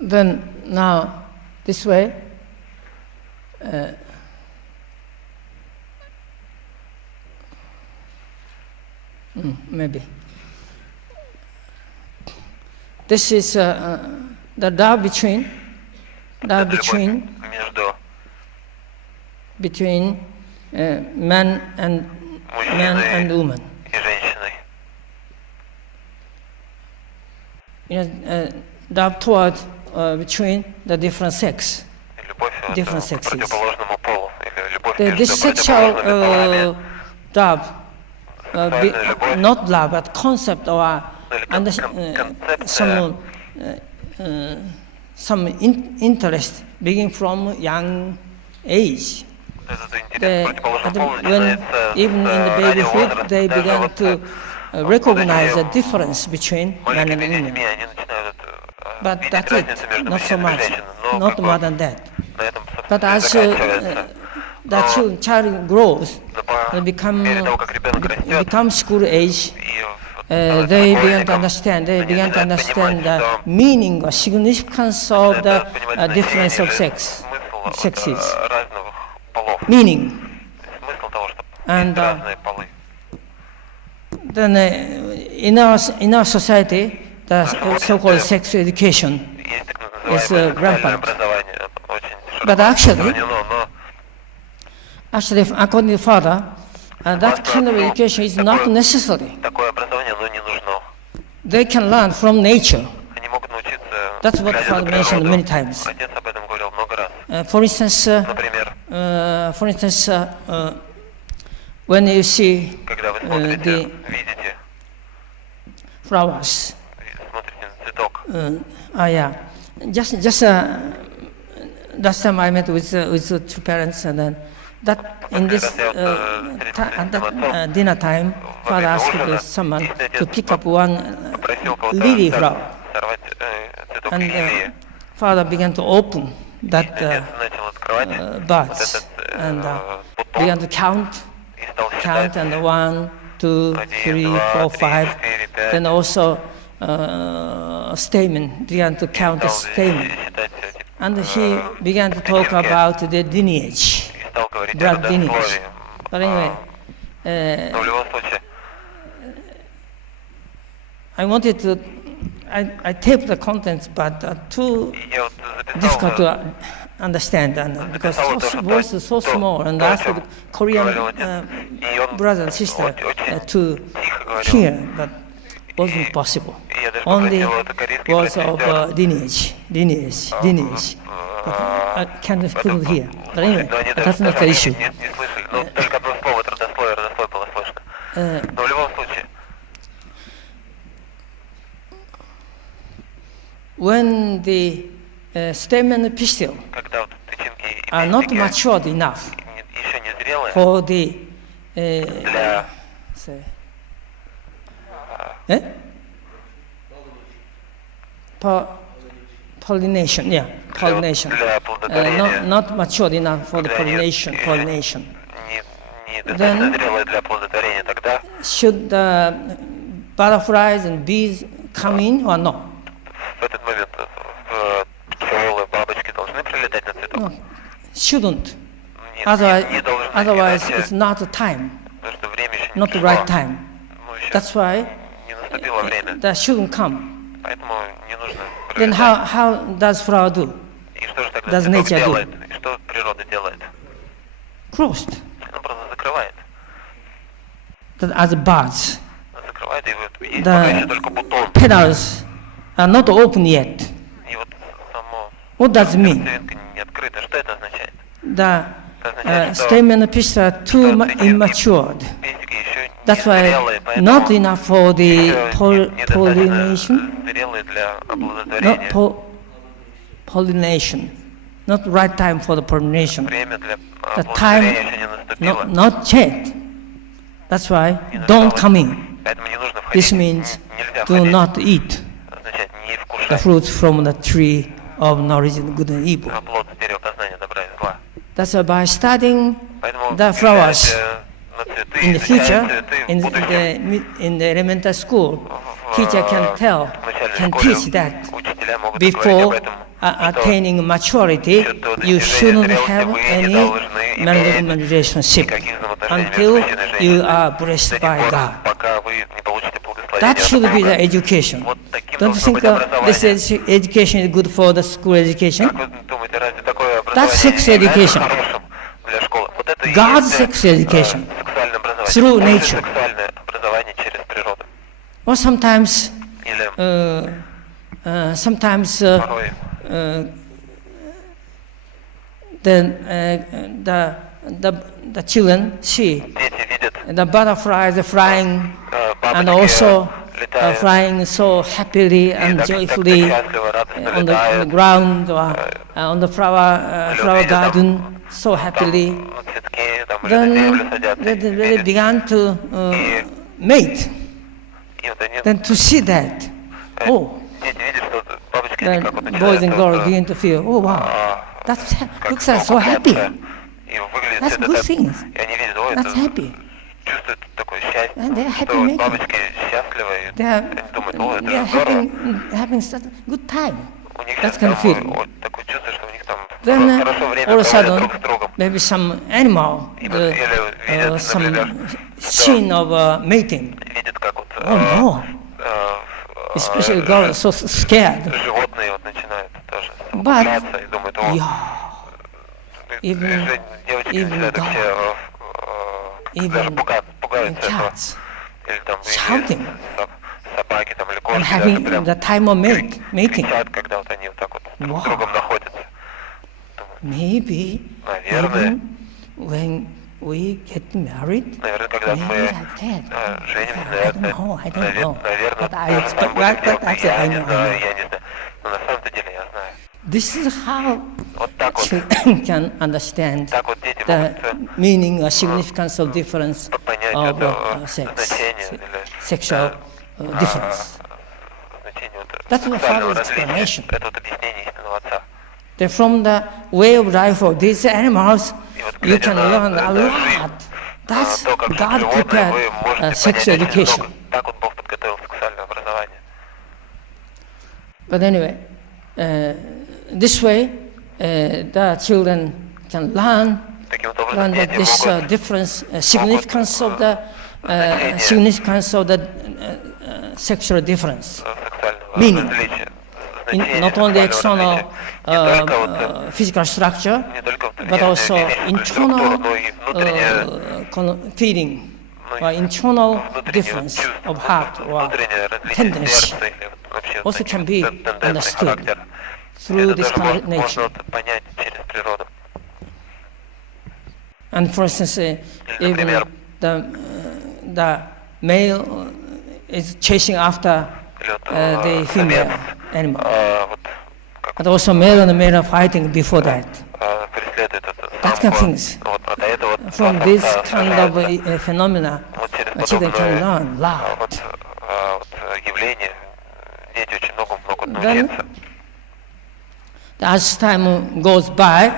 Then now this way, maybe. This is the Tao between man and woman. Tao toward between the different sexes. This sexual Tao, not love, but concept or some interest beginning from young age. When even in the babyhood, they began to recognize the difference between man and woman. But that's it, not so much, not more than that. But as the child grows and become school age, they begin to understand the meaning or significance of the difference of sexes. Meaning. And then in our society, the so-called sex education is rampant. But actually, according to Father, that kind of education is not necessary. They can learn from nature. That's what Father mentioned many times. For instance, when you see the flowers, just last time I met with two parents, and then that in this dinner time, Father asked someone to pick up one lily flower, and Father began to open that buds and began to count, and 1, 2, 3, 4, 5. Then also stamen, began to count the stamen, and he began to talk about the lineage, blood lineage. But anyway, I wanted to. I taped the contents, but too difficult to understand, and because voice is so small, and I asked the Korean brother and sister to hear, but wasn't possible. Only words of lineage. But I couldn't hear. But anyway, that's not the issue. When the stem and pistil are not matured enough for the pollination, not matured enough for the pollination. Then should the butterflies and bees come in or not? No, shouldn't. Otherwise it's not the time, not the right time. That's why that shouldn't come. Then how does flower do? Does nature do? Closed. That as buds, the petals are not open yet. What does it mean? The stem and pistil are too immature. That's why not enough for the pollination. Not pollination. Not right time for the pollination. The time not yet. That's why don't come in. This means do not eat the fruits from the tree of knowledge of good and evil. That's why by studying the flowers in the future, in the elementary school, teacher can teach that before attaining maturity, you shouldn't have any man-woman relationship until you are blessed by God. That should be the education. Don't you think this education is good for the school education? That's sex education. God's sex education through nature. Or sometimes the children see the butterflies flying and also flying so happily and joyfully on the ground or on the flower garden so happily. Then they began to mate. Then to see that, then boys and girls begin to feel, oh wow, that looks like so happy. That's good things. That's happy. And they're happy making. They're having such a good time. That kind of feeling. Then all of a sudden, maybe some animal, some scene of mating. Oh no! Especially girls so scared. But even cats shouting and having the time of mating. Wow. Maybe even when we get married, maybe I can. I don't know. But I expect, but actually I know. This is how children can understand the meaning or significance of difference of sexual difference. That's the father's explanation. Then from the way of life of these animals, you can learn a lot. That's God prepared sex education. But anyway, this way, the children can learn that this difference, significance of the sexual difference, meaning not only external physical structure, but also internal feeling or internal difference of heart or tendency also can be understood through this kind of nature. And for instance, even the male is chasing after the female animal. But also male and male are fighting before that. That kind of things. From this kind of phenomena, children can learn a lot. Then, as time goes by,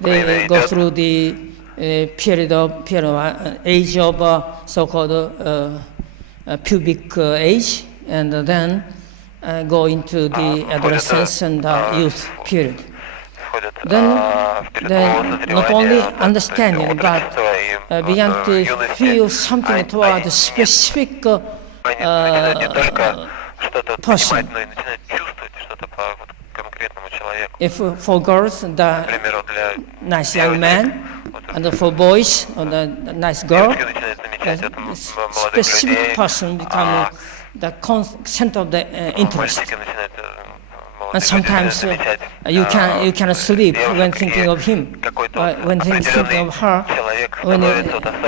they go through the age of so-called pubic age, and then go into the adolescence and youth period. Then not only understanding, but began to feel something toward a specific person. If for girls, the nice young man, and for boys, or the nice girl, the specific person becomes the center of the interest. And sometimes you can sleep when thinking of him, when thinking of her.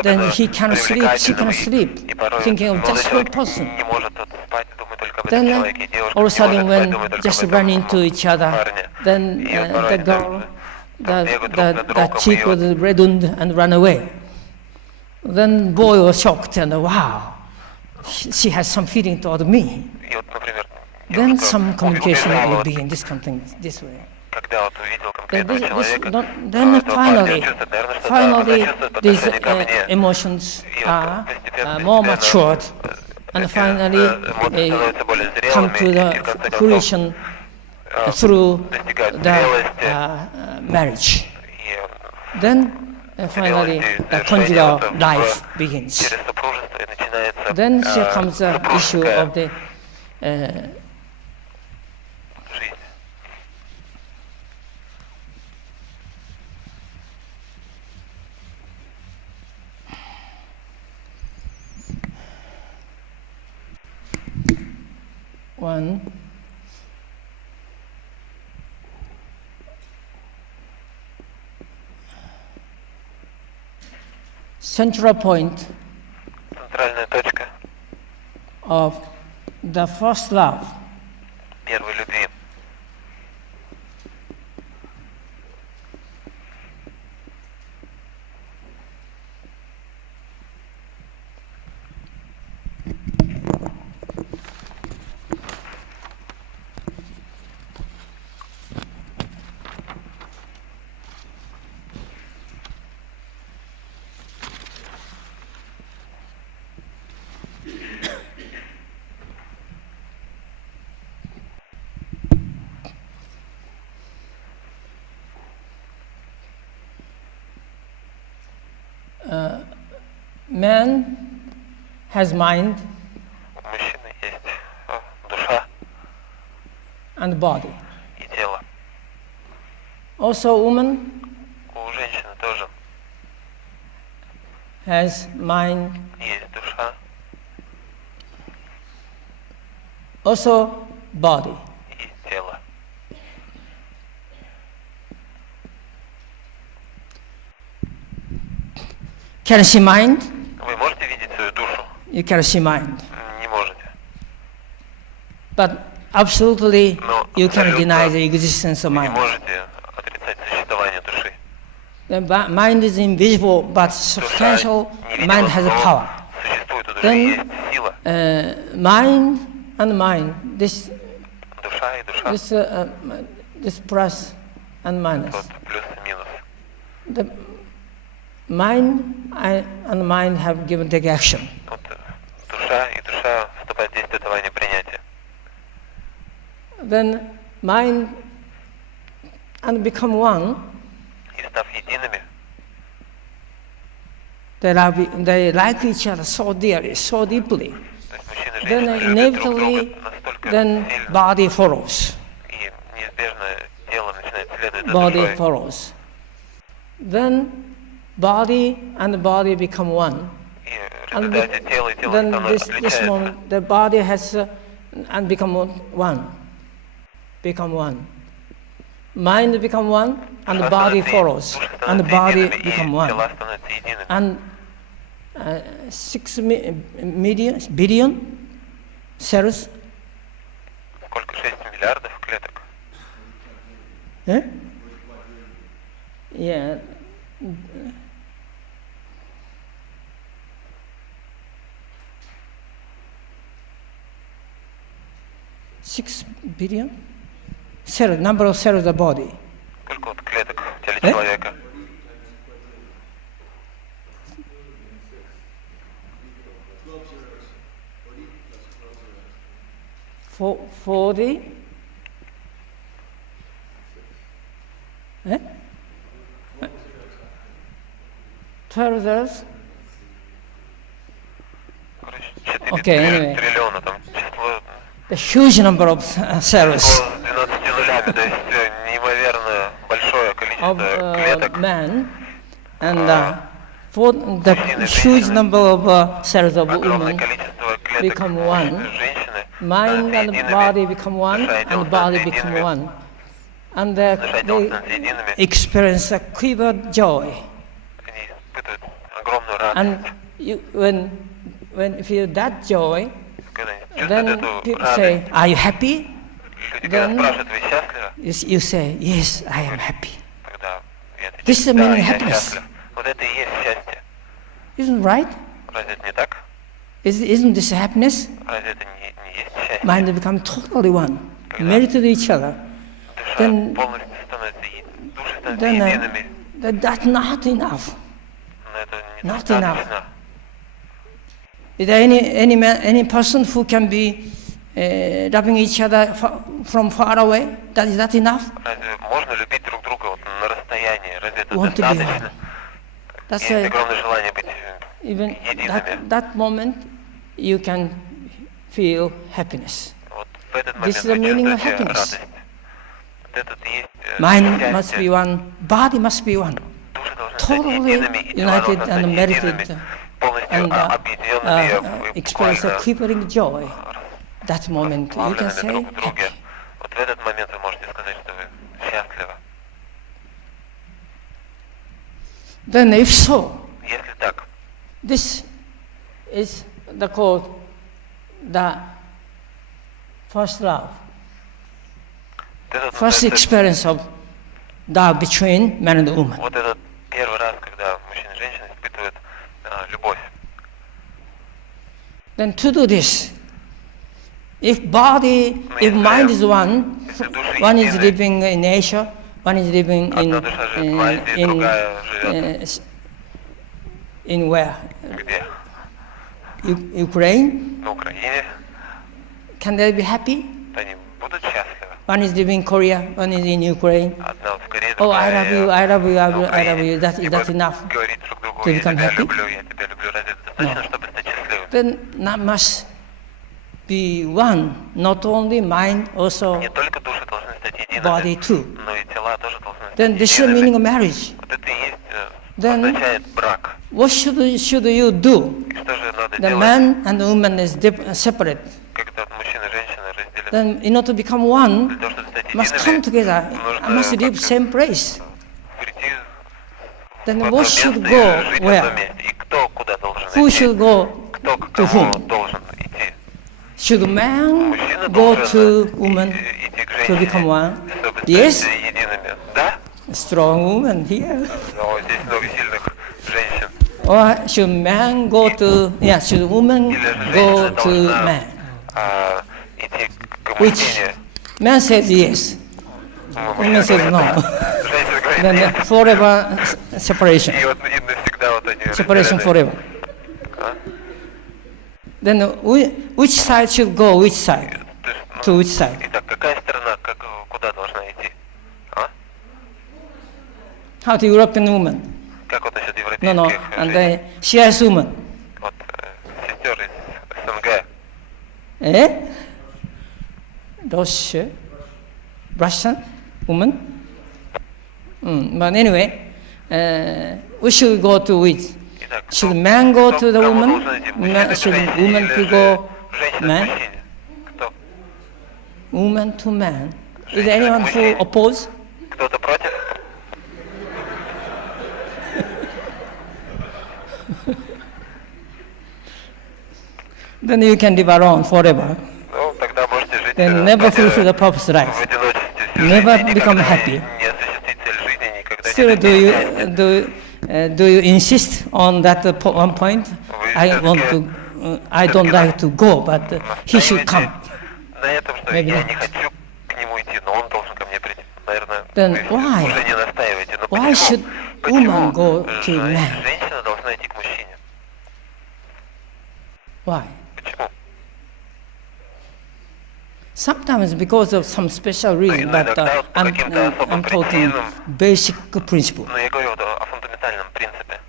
Then he can sleep, she can sleep, thinking of just one person. Then all of a sudden, when just run into each other, then the girl, the cheek was reddened and ran away. Then boy was shocked and wow, she has some feeling toward me. Then some communication will begin, this kind of thing, this way. Then finally, these emotions are more matured, and finally come to the fruition through the marriage. Then finally the conjugal life begins. Then here comes the issue of the one central point Центральная точка of the first love. первой любви. Man has mind У мужчины есть душа and body. и тело. Also, woman У женщины тоже has mind, есть душа also body. и тело. Can see mind? Вы можете видеть свою душу? You can see mind. Не можете. But absolutely, No, you can абсолютно deny the existence of Вы не mind. можете отрицать существование души. The mind is invisible, but substantial mind has a power. Существует у души, Then, есть сила. Mind and mind, this Душа и душа. this plus and minus. Вот плюс и минус. The mind and mind have given take action. Вот душа и душа вступают в действие давания принятия. Then mind and become one. И став едиными, They like each other so dearly, so deeply. то есть мужчина и Then женщина любят друг друга inevitably, настолько then сильно, body follows. и неизбежно тело начинает следовать за Body душой. follows. Then body and body become one. И в And результате тело и тело then становятся, this отличаются. moment, the body has and become one. Become one. Mind become one, and the Душа body становится follows, душа and the становится body едиными, become и one. тела становятся едиными. And 6 billion cells. Сколько? 6 миллиардов клеток. Eh? Yeah. Six billion cell, number of cells of the body. Сколько вот клеток в теле человека? For 40. Eh? 12 cells. Короче, 4 Okay, anyway. триллиона, там число The huge number of cells с 12 нулями, то есть неимоверно большое of количество клеток. man, and for the huge number of cells of Огромное woman, количество клеток become one. женщины mind становятся and едиными. body become one, Душа и тело and body становятся become едиными. one, and Душа и тело they становятся едиными. experience a quiver joy. Они испытывают огромную радость. And you, when you feel that joy, Когда они чувствуют then эту people радость, say, "Are you happy?" люди когда then- спрашивают, вы счастливы? You say, "Yes, I am happy." Когда я отвечаю, This is the да, meaning я happiness. счастлив. Вот это и есть счастье. Isn't right? Разве это не так? Isn't this happiness? Разве это не есть счастье? Mind become totally one, married to each other. Душа then- полностью становится души становятся Then едиными. that's not enough. Но это не Not достаточно. Is there any person who can be loving each other from far away? Is that enough? Разве можно любить друг друга вот на расстоянии? Разве это Want to be достаточно? That's Есть огромное желание быть even едиными. that moment you can feel happiness. Вот в этот This is момент the вы meaning of чувствуете happiness. радость. Вот этот и есть Mind must счастье. be one, body must be one, Души должны стать totally едиными, и тела united должны and стать meditated едиными, полностью and объединенными и experience a буквально quivering joy. That moment you can расплавленными say друг в happy. друге. Вот в этот момент вы можете сказать, что вы счастливы. Then if so, Если так, this is called the first love, вот этот first называется- experience of love between man and woman. вот этот первый раз, когда мужчина и женщина испытывают любовь. Then to do this, if mind is one is living in Asia, one is living Одна душа живет в Азии, другая живет in where? где? Ukraine. На Украине. Can they be happy? То они будут счастливы. One is living in Korea, one is in Ukraine. Одна в Корее, Oh, I другая love you, I love you, I на love Украине. you. Is И that будут enough? говорить друг другу, to я become тебя happy? люблю, я тебя люблю. Разве это достаточно, чтобы стать счастливым? Then that must be one, not only mind, also Не только души должны стать body едиными, too. но и тела тоже должны Then стать this is the едиными. meaning of marriage. Вот это и есть, Then- означает брак. What should you do? И что же надо The делать, man and the woman is separate. когда мужчина и женщина разделены? Then in order to become one, Для того, чтобы стать must come едиными, together, нужно must live как-то same place. прийти Then в what одно should место go и жить в where? одном месте. И кто куда должен Who идти? should go Кто к to кому whom? должен идти? Should man Мужчина go должен to woman идти к to become женщине, one? чтобы Yes? стать едиными. Да? Strong woman here. Но здесь много сильных женщин. Or should man go to, should woman Или же go женщина to должна man? идти к Which мужчине. man says yes, woman says no. Женщина говорит Then нет. forever separation. И вот и навсегда вот они Separation разделены. forever. Then which side should go, which side? То есть, To which side? Итак, какая страна, куда должна идти? А? How to European woman? Как вот насчет No, no. европейских And женщин? then CS woman. Вот сестер из СНГ. Eh? Russia? Russian woman? But anyway, we should go to which? Итак, Should man go to the кому woman? должен идти? Мужчина к Should женщине woman или to же go женщина к man? мужчине? Кто? Woman to man. Is Женщина anyone к who мужчине. oppose? Кто-то против? Then you can live alone forever. Ну, тогда можете жить Then never fulfill the в purpose life. одиночестве всю Never жизнь, и become никогда happy. не осуществить цель жизни, никогда Still, не do достичь you счастья. do you insist on that one point? I want to. I don't like to go, but he should come. На этом, что Maybe я not. не хочу к нему идти, но он должен ко мне прийти. Наверное, Then вы why? уже не настаиваете. Но Why should почему woman go to man? женщина должна идти к мужчине? Why? Почему? Sometimes because of some special reason, but иногда по каким-то особым I'm talking причинам. basic principle. Но я говорю вот о фундаментальном принципе.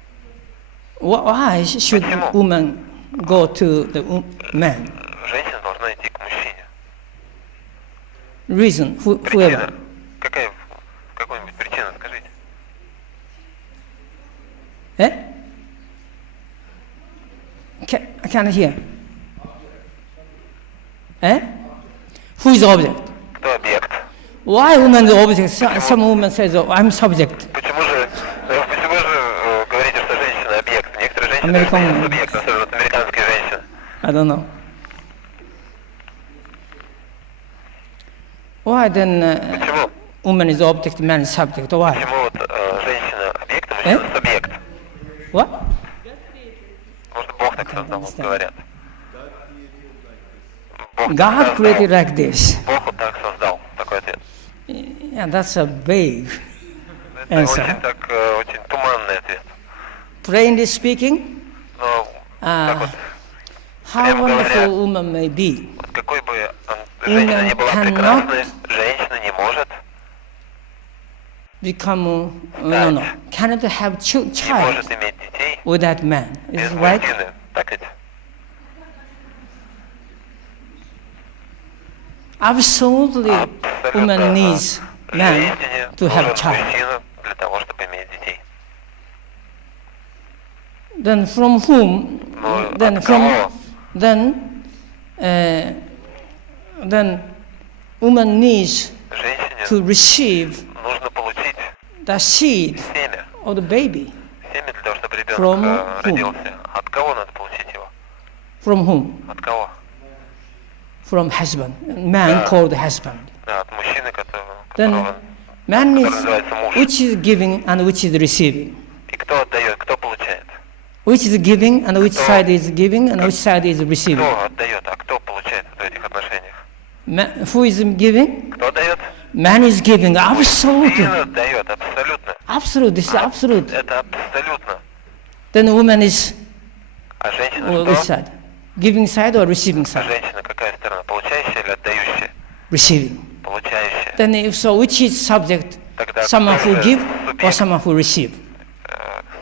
Why should Почему? woman go to the man? Женщина должна идти к мужчине. Reason, whoever. Причина. Какую-нибудь причину скажите. Eh? I can't hear. Eh? Who is the object? Кто объект? Why woman is the object? Some woman says, oh, I'm subject. Почему же говорите, что женщина объект? Некоторые женщины Американ говорят, woman. объект, особенно вот американские женщины. I don't know. Why then Почему? woman is object, man is subject? Why? Почему вот женщина объект, а мужчина субъект? What? Может, Бог так создал, вот understand. говорят. Бог так God создал. created like this. Бог вот так создал. Такой ответ. Yeah, that's a vague Это answer. очень так, очень туманный ответ. Plainly speaking, Но так вот, how Прямо говоря. wonderful woman may be, вот какой бы бы женщина не woman была cannot прекрасной, женщина не может, become, no, cannot have не child может иметь детей with that man. Is без it right? мужчины. Так ведь? Absolutely, woman needs man Женщине to have нужен child. мужчина для того, чтобы иметь детей. Then from whom? Ну, Then от from кого? then woman needs Женщине to receive нужно получить the seed семя. of the baby. Семя для того, чтобы From ребенок whom? родился. От кого надо получить его? From whom? От кого? From husband. Man called husband. Да, от мужчины, Then которого... man который is называется муж. which is giving and which is receiving. И кто отдает, кто получает? Which is giving and which side is giving and which side is receiving. Кто отдает, а кто получает в этих отношениях? Who is giving? Кто дает? Man is giving. Absolutely. Мужчина дает, абсолютно. Absolute. This is absolute. Это абсолютно. Then woman is А женщина which что? side? Giving side or receiving А side? женщина какая сторона? Получающая или отдающая? Receiving. Получающая. Then if so, which is subject? Тогда Someone кто who же give or субъект? someone who receive?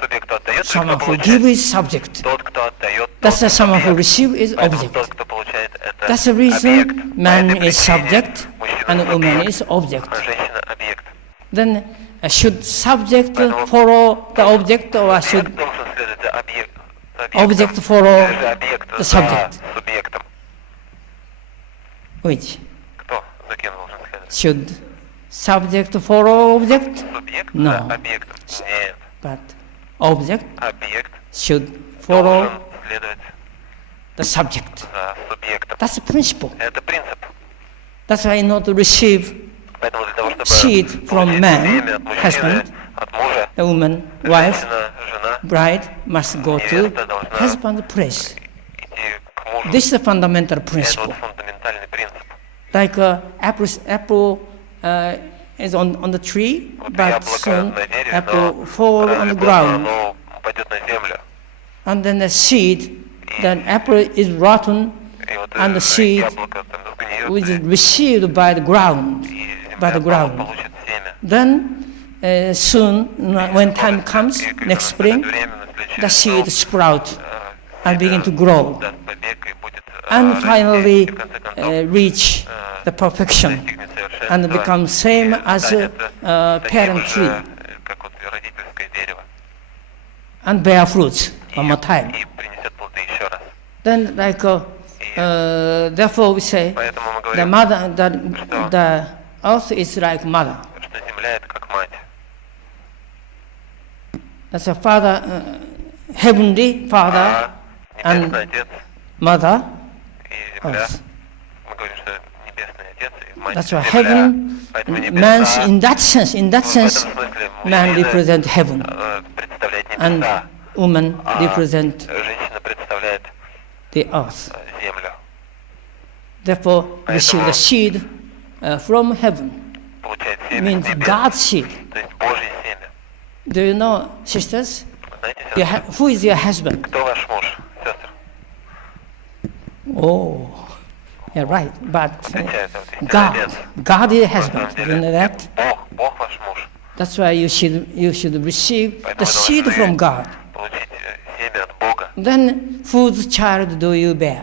Субъект, кто отдает, или Someone кто who получает? give is subject. Тот, кто отдает, That's why тот someone who субъект. receive is Поэтому object. тот, кто получает, это That's the объект. reason По man этой is причине subject мужчина and woman субъект, is object. а женщина объект. Then should subject Поэтому follow the object or Субъект should должен следовать за object follow или же объект the за subject? субъектом. Which? Кто за кем должен следовать? Should subject follow object? Субъект No. за объектом? Нет. But object Объект should follow должен следовать the subject. за субъектом. That's the principle. Это принцип. That's why in order to receive Поэтому для того, чтобы seed from получить man, семя от мужчины, husband, от мужа, a woman, wife, женщина, жена, bride must go to невеста должна husband's place. идти к мужу. This is the fundamental Это principle. вот фундаментальный принцип. Like apple is on the tree, Вот but яблоко soon на дереве, apple но fall рано on или the поздно ground, оно упадет на землю. and then the seed, then apple is rotten, И вот and the seed яблоко там which is сгниет, received by the ground, и by the земля ground. получит семя. Then soon, when time comes, И когда next spring, наступит время, на следующей the seed весной, sprout and begin to grow, даст побег и будет and расти, finally и в конце концов reach the perfection достигнет and совершенства, become same и as a станет таким parent же, tree как вот родительское дерево, and bear fruits one more time. и принесет плоды еще раз. Then, like, therefore, we say Поэтому мы the говорим, mother, the earth is like mother. что земля это как мать. That's a father, heavenly father А and небесный отец mother. и земля, earth. мы говорим, что небесный отец и мать That's why земля. heaven, Поэтому man's небеса in that sense, в этом смысле man мужчина represent heaven, представляет and небеса, woman а represent женщина представляет the earth. землю. Therefore, receive the seed from heaven, Получает семя means с небес, God's seed. то есть Божье семя. Do you know, sisters, Знаете, сестры, who is your husband? кто ваш муж, сестра? Oh, yeah, right. But Встречается вот есть God, отец. God is На husband. самом Do you know деле, that? Бог ваш муж. That's why you should receive Поэтому the вы seed должны from God. получить семя от Бога. Then, whose child do you bear?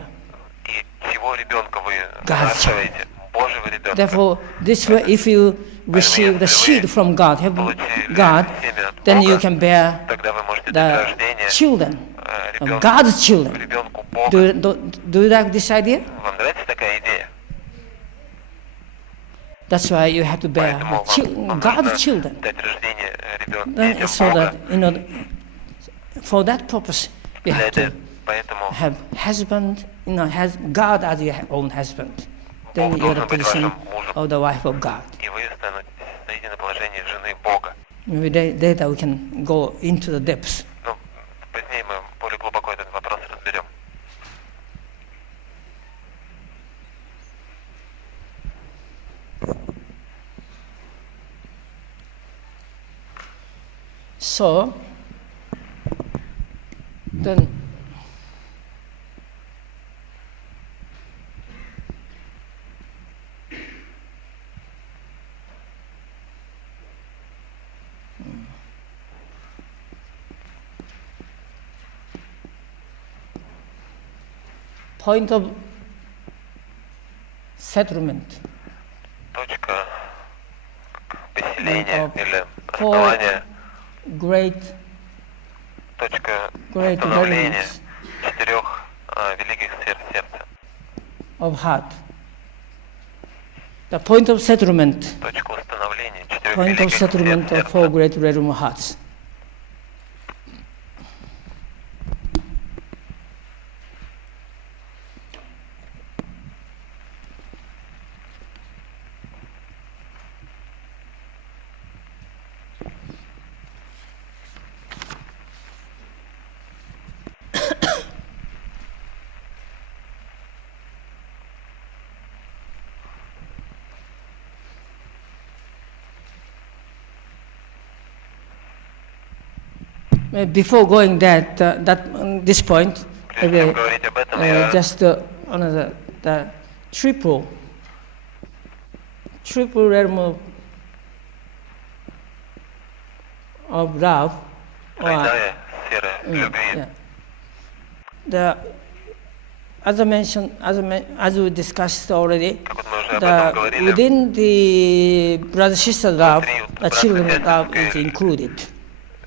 И чего ребенка вы God's выращиваете? Божьего ребенка. Therefore, this way, if you receive the seed from God, God, then you can bear Тогда вы можете дать the рождение children, ребенку, God's children. ребенку Бога. Do you like this idea? Вам нравится такая идея? That's why you have to bear Поэтому вам God's нужно children. дать рождение ребенку, Then, детям so Бога. that for that purpose, you have to Поэтому have husband, has God as your own husband. Then you're the position of the wife of God. и вы стоите на положении жены Бога. Maybe later we can go into the depths. Ну, позднее мы более глубоко этот вопрос разберем. So, then point of settlement. Точка поселения Of или four основания, great точка great становления realms 4 великих сфер сердца. of heart. The point of settlement, Точка установления 4 point of великих сфер settlement of сердца. four great realm hearts. Before going this point, Прежде чем говорить об этом, я just another the triple realm of love. тройная сфера любви. Yeah. As we discussed already, Как вот мы уже об этом говорили, within the brother-sister love, Внутри the children love брата-сестринской is included.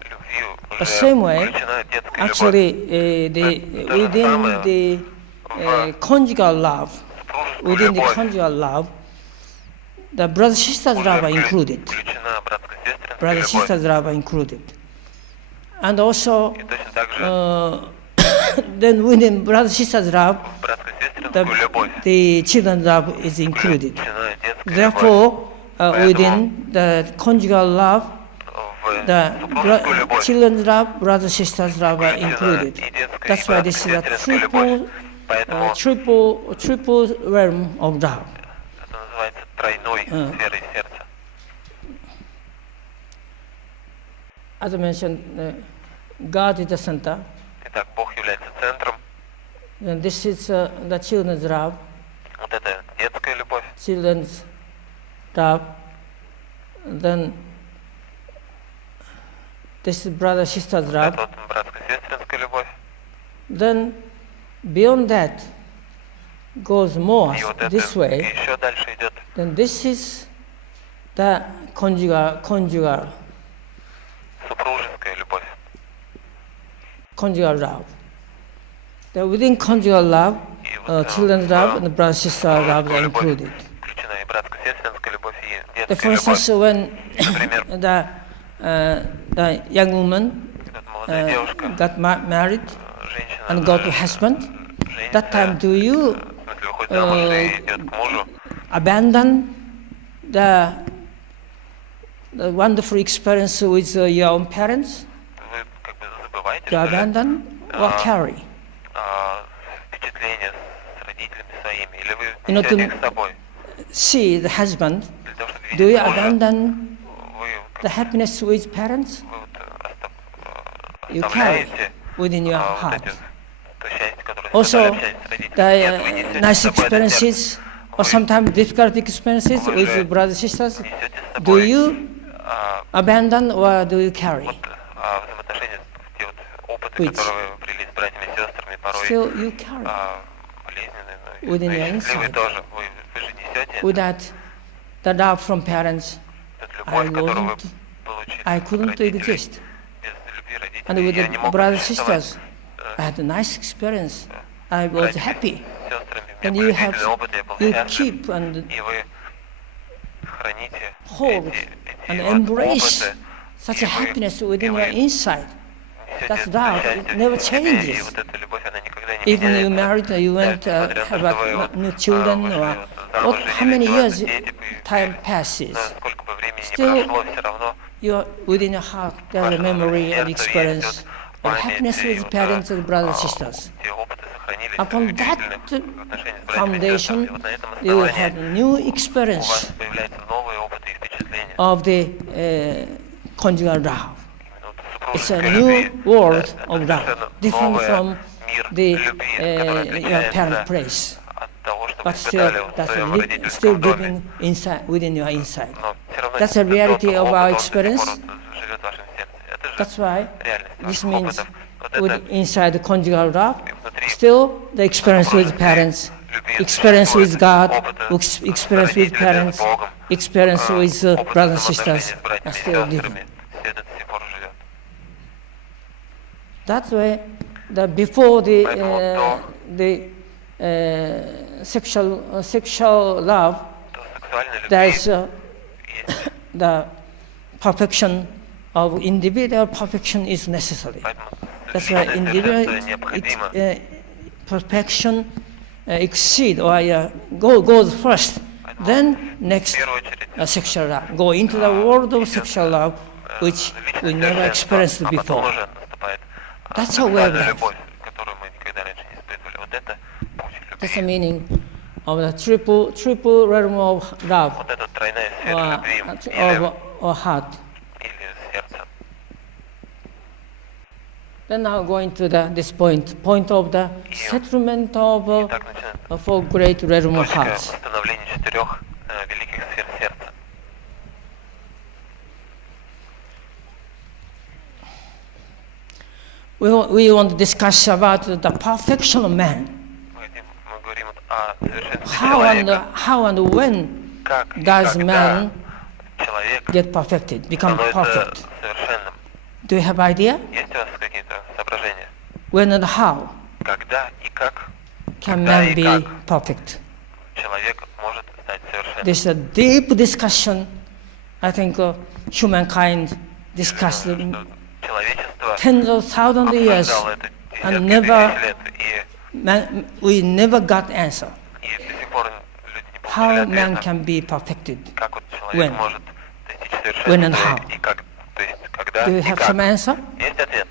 любви The уже same way, включена детская любовь. actually, То же самое within the conjugal love, Супружескую within the любовь conjugal love, the brother-sister love are included. включена братско-сестринская любовь. Brother-sister love are included. And also, И точно так же then within brother-sister love, в братско-сестринскую любовь the children love is included. включена детская любовь. Therefore, within the conjugal love, В the супружескую любовь children's love, brother-sisters love are включена included. и детская, That's и why this is a братско-сестринская любовь. Поэтому triple realm of love. это называется тройной сферой сердца. As I mentioned, God is the center. Итак, Бог является центром. And this is the children's love, Вот это детская любовь. children's love. Then this is brother-sister's Это love. вот братско-сестринская любовь. Then beyond that goes more И вот это this way. еще дальше идет Then this is the conjugal супружеская любовь. love. The within conjugal love, И вот children's love and brother-sister love are included. включена и братско-сестринская любовь, и For детская любовь. instance, when Например, the young woman когда молодая девушка, got married женщина, and got a husband, that time do you в смысле, выходит замуж и идет к мужу, abandon the wonderful experience with your own parents? вы как бы забываете, To что ли, abandon or carry? впечатления с родителями своими, или вы You know, несете to их с собой, see the husband, для того, чтобы do you видеть мужа, abandon вы the happiness with parents? вы вот You carry оставляете within your вот heart. эти, то счастье, которое Also, составляет счастье с родителями. Нет, вы несете the с nice собой это сердце. experiences or sometimes difficult experiences Вы with же your brothers and sisters, Несете с do собой you abandon or do you carry? вот, взаимоотношения, те вот опыты, Which? которые вы обрели с братьями и сестрами, порой Still you carry болезненные, within но your и счастливые inside. тоже. Вы же несете without the love from parents. эту I любовь, которую вы wasn't, получили I от couldn't родителей. exist. Без любви And родителей with я the не мог brothers and существовать. sisters, I had a nice experience. I was Братьями, happy. сестрами, у And меня you был have, удивительный опыт, я был you счастлив. keep and И вы храните hold эти and вот embrace опыты, such и a вы happiness within вы your inside. несете That's это love. счастье It never в себе, и changes. вот эта любовь, она никогда не Even you меняется. married, you went Даже несмотря have на то, что вы вот, new children, вышли or замуж, how many женились, years у вас дети time появились. passes. Но сколько бы времени Still, не прошло, все равно Within your heart, there's a memory and experience of happiness with parents and brothers and sisters. те опыты сохранились Upon that удивительных отношений с братьями и сестрами. foundation, И вот на этом you will основании have new у вас experience появляются новые опыты и впечатления. of the conjugal love. Именно вот It's a супружеской new любви. world Это of love, совершенно different новый from мир the любви, который your parent отличается place. от того, что вы But still, испытали в that's своем still родительском доме. living inside, within your inside. Но все равно That's a reality этот of опыт, our он до сих пор experience. живет в вашем сердце. Это же That's why реальность this ваших means опытов. Вот это inside the conjugal love, still the experience with parents, experience with God, experience with parents, experience with brothers and sisters are still living. все это до сих пор живет. That way, before Поэтому the sexual love, до сексуальной любви there is есть, the perfection of individual perfection is necessary. поэтому That's why личное individual совершенство необходимо. perfection exceed or goes first. Then В next первую очередь sexual love. Go into the world of sexual love, which we never experienced а потом before. уже наступает That's how we are сексуальная life. любовь, которую мы никогда раньше не испытывали. Вот это путь That's the любви. meaning of the triple realm of love Вот эта тройная сфера or, любви or heart. или сердца. Then now going to this point of the settlement of Так начинается four great realm of точка hearts. восстановления 4 великих сфер сердца. We want to discuss about the perfection of man. Мы говорим вот о совершенстве человека. How and when Как и does когда man человек get perfected, become становится perfect? совершенным. Do you have idea? Есть у вас какие-то соображения? When and how Когда и как can Когда man и be как? perfect? человек может стать совершенным? This is a deep discussion. I think humankind discussed Что человечество tens of thousands of years, обсуждало это and десятки never тысяч лет, we never got answer. и до сих пор люди не How получили man ответа, can be perfected? как вот человек When? может достичь When and совершенства how? и как, то есть когда Do you и have как. some answer? Есть ответ?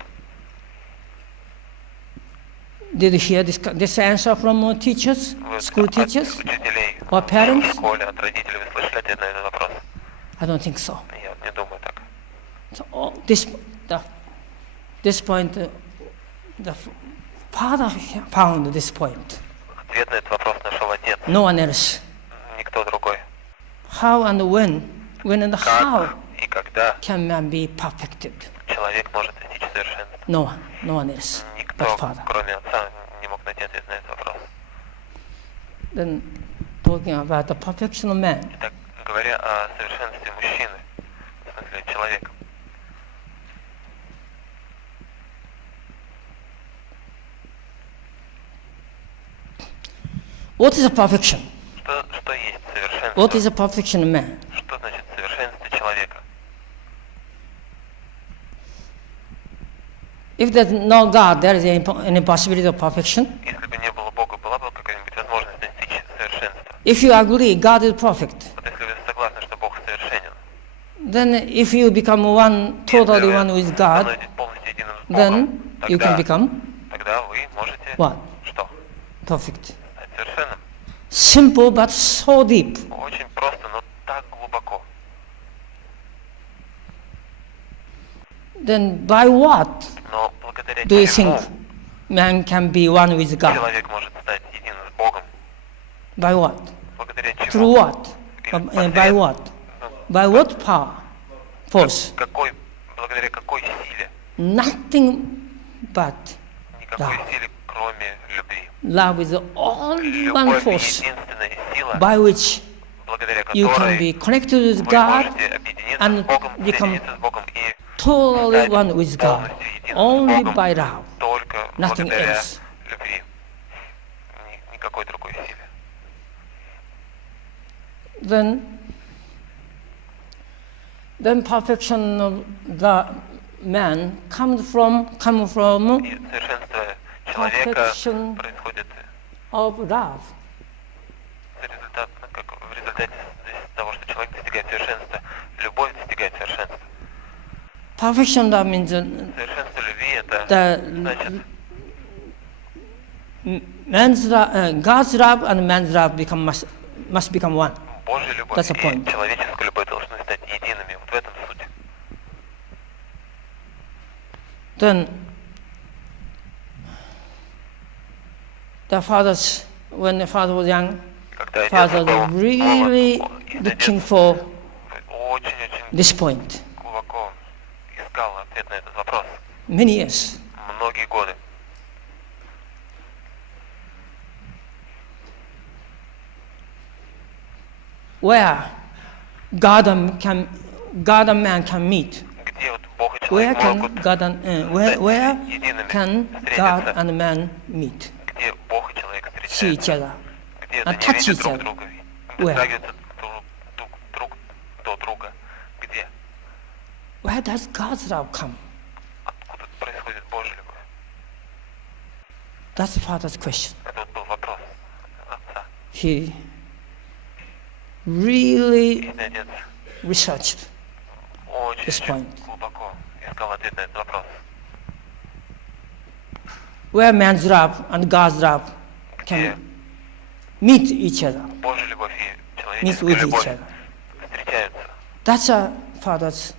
Did you hear this answer from teachers, Вы school от teachers, учителей or в parents? школе, от родителей вы слышали ответ на этот вопрос? I don't think so. Я не думаю так. So this point, the father found this point. Ответ на этот вопрос нашел отец, No one else. никто другой. How and when and how Как и когда can man be perfected? человек может достичь совершенства? No one else Никто, but father. кроме отца, не мог найти ответ на этот вопрос. Then talking about the perfection of man. Итак, говоря о совершенстве мужчины, в смысле человека, What is a perfection? что есть совершенство? What is a perfection of man? Что значит совершенство человека? If there's no God, there is any possibility of perfection. Если бы не было Бога, была бы какая-нибудь возможность достичь совершенства? If you agree God is perfect, Вот если вы согласны, что Бог совершенен, then if you become totally one with God, становитесь полностью единым с then Богом, you can become тогда вы можете what? что? Perfect. Стать совершенным. Simple but so deep. Очень просто, но так глубоко. Then by what Но благодаря do you think чему man can be one with God? человек может стать единым с Богом? By what? Благодаря чему? Through what? By what? By what power? Force? Благодаря какой силе? Nothing but Никакой love. силе, кроме любви. Love is the only one Любовь — force единственная сила, by which благодаря you can которой be connected with вы God можете объединиться and с Богом, become соединиться с Богом и totally стать one with God. полностью единым с Only Богом by love. только Nothing благодаря else. любви. Никакой другой силе. Then perfection of the man comes from И совершенство человека perfection происходит of love. в результате того, что человек достигает совершенства. Любовь достигает совершенства. Perfection love means Совершенство любви — это the значит God's love and man's love must become one. Божья любовь That's the и point. человеческая любовь должны стать едиными. Вот в этом суть. Then when the father was young, Когда отец father был was really молод, и looking отец for очень-очень this point. глубоко искал ответ на этот вопрос. Many years. Многие годы. where God and man can meet. где вот Бог и Where человек can могут God and where can God and man meet, где Бог и человек see each встречаются, other, где and они touch видят each друг other? друга, Where? дотрагиваются друг до друга. Где? Where does God's love come? Откуда происходит Божья любовь? That's the Father's question. Это вот был вопрос Отца. He really И Отец researched this очень point. глубоко искал ответ на этот вопрос. Where man's love and God's love can meet each other, Божья любовь и meet человеческая with each любовь other. встречаются. That's a Father's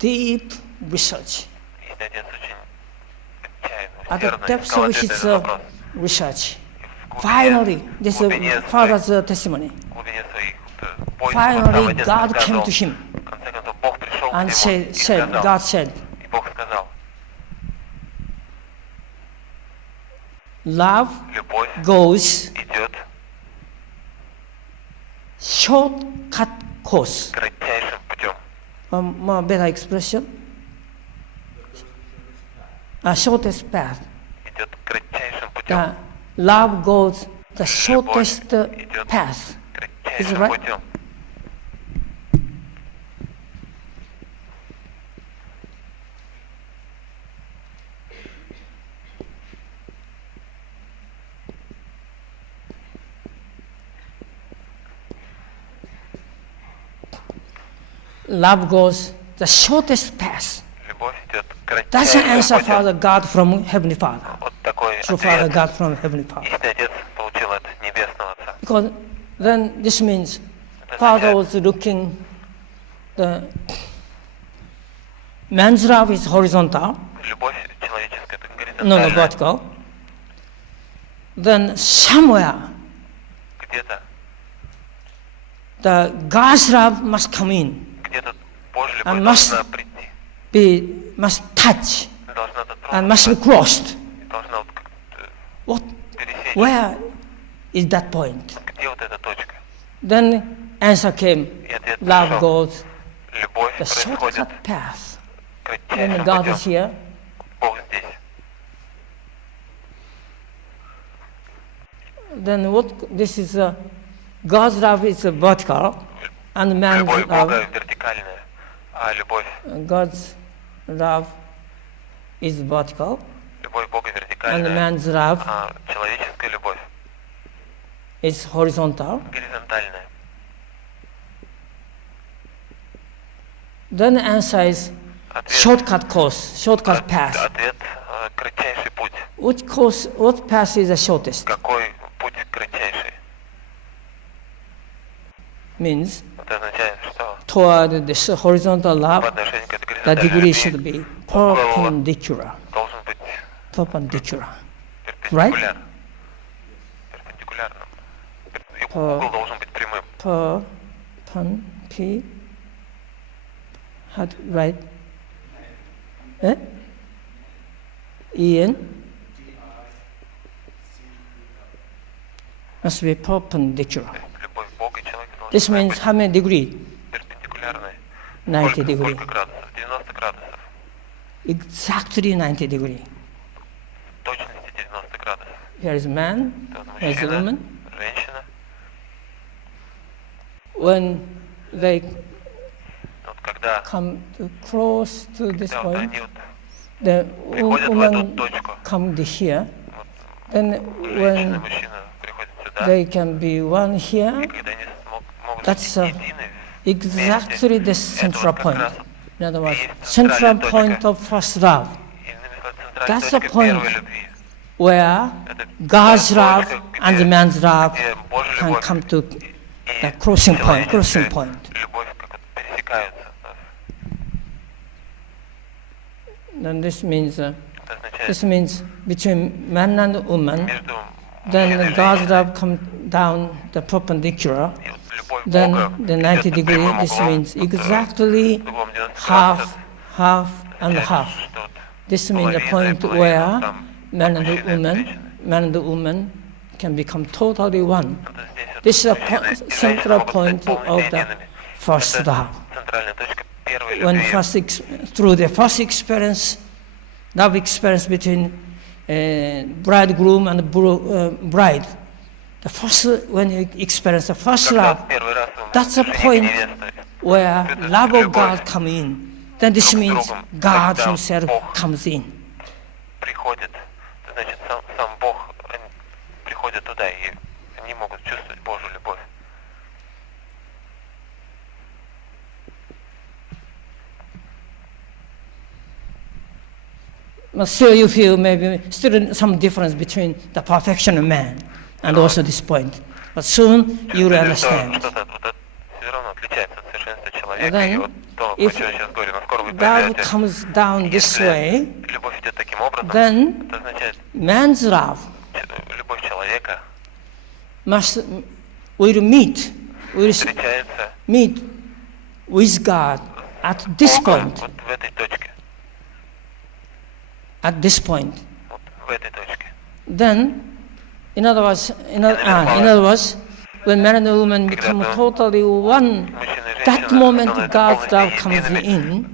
deep research. И Отец очень отчаянно, At the усердно depths искал of ответ на his этот вопрос. research, В finally, this глубине is Father's testimony. В глубине своих поисков Finally, Отец God came сказал, to him в конце концов, Бог пришел к and нему и said, сказал, God said, и Бог сказал, love любовь goes идет shortcut course. кратчайшим путем. More better expression? Shortest path. Идет кратчайшим путем. The love goes the shortest path. Is it Кратчайшим right? путем. Love goes the shortest path. Любовь идет That's the кратчайшим answer, путем. Father God from Heavenly Father. Вот такой Through Father ответ God from Heavenly Father. истинный Отец получил от Небесного Отца. Because then this means Father was looking, the man's love is horizontal, Любовь человеческая это no, горизонтальная. vertical. Then somewhere Где-то the God's love must come in, где-то Божья любовь And must- должна прийти, must touch, должна and must be дотронуться, crossed. должна вот как-то What? пересечь. Where is that point? Где вот эта точка? Then answer came, И ответ love пришел. goes Любовь the происходит shortcut path. When кратчайшим God is путем. here, Бог здесь. then what? This is God's love is vertical, and man's Любовь Бога love, вертикальная, а любовь God's love is vertical, Бога and вертикальная, man's love а человеческая любовь is horizontal. горизонтальная. Then the answer is Ответ, shortcut course, shortcut path. ответ кратчайший путь. Which course, what path is the shortest? Какой путь кратчайший? Means Это означает, что toward this horizontal по love, отношению к этой the горизонтальной degree should любви be perpendicular. должен быть Perpendicular. перпендикулярным. Перпендикулярным. И угол должен быть прямым. P. How to write? Eh? En must be perpendicular. Любовь Бога и человека This должна means быть how many degree? перпендикулярной. 90 degree. Сколько градусов? 90 градусов. Exactly 90 degree. В точности 90 градусов. Here is man, Это here is a мужчина, woman. женщина. When they Вот когда come to close to this да, вот point, они вот the приходят в эту woman точку, come to here. вот Then женщина и when мужчина приходят сюда, they can be one и here, когда они могут That's, быть едины, exactly the это central вот как point. раз In other words, есть central центральная point точка. of first love, иными словами, That's центральная the точка point. первой любви. where Это God's та love точка, and the где- man's love где Божья can любовь come to и the crossing point. человеческая Crossing point. любовь как вот пересекаются. Then this means Это означает, this means between man and woman. между Then мужчиной и God's женщиной love come down the perpendicular. и вот любовь Then Бога the 90 идет под degree. прямым This углом, means вот, exactly углом 90 half, градусов. half, and Означает, half. что вот This means the половина и point половина, where там man and мужчина и woman, женщина. man and woman can become totally one. Вот здесь вот This is a мужчина и central женщина могут point стать of полными the едиными. first Это love. центральная точка первой When любви. through the first experience, love experience between bridegroom and bride, the first when you experience the first Когда love, первый раз that's a жених и point невеста where Это love of любовь God come in. Then this друг с means другом, God тогда Himself Бог comes in. приходит, значит, сам Бог приходит туда, и они могут чувствовать Божью любовь. But still, you feel maybe still some difference between the perfection of man and also this point. But soon you will understand. Что-то вот все равно отличается от совершенства And человека, и вот then, то, о if чем я сейчас говорю, наскоро вы love поймете, comes down this если way, любовь идет таким образом, then это означает, man's love любовь человека will meet встречается with God at this Богом point. вот в этой точке, At this point. вот в этой точке. Then, in other words, when man and woman become totally one, Мужчина и that женщина moment становятся God's love полностью comes едиными. in.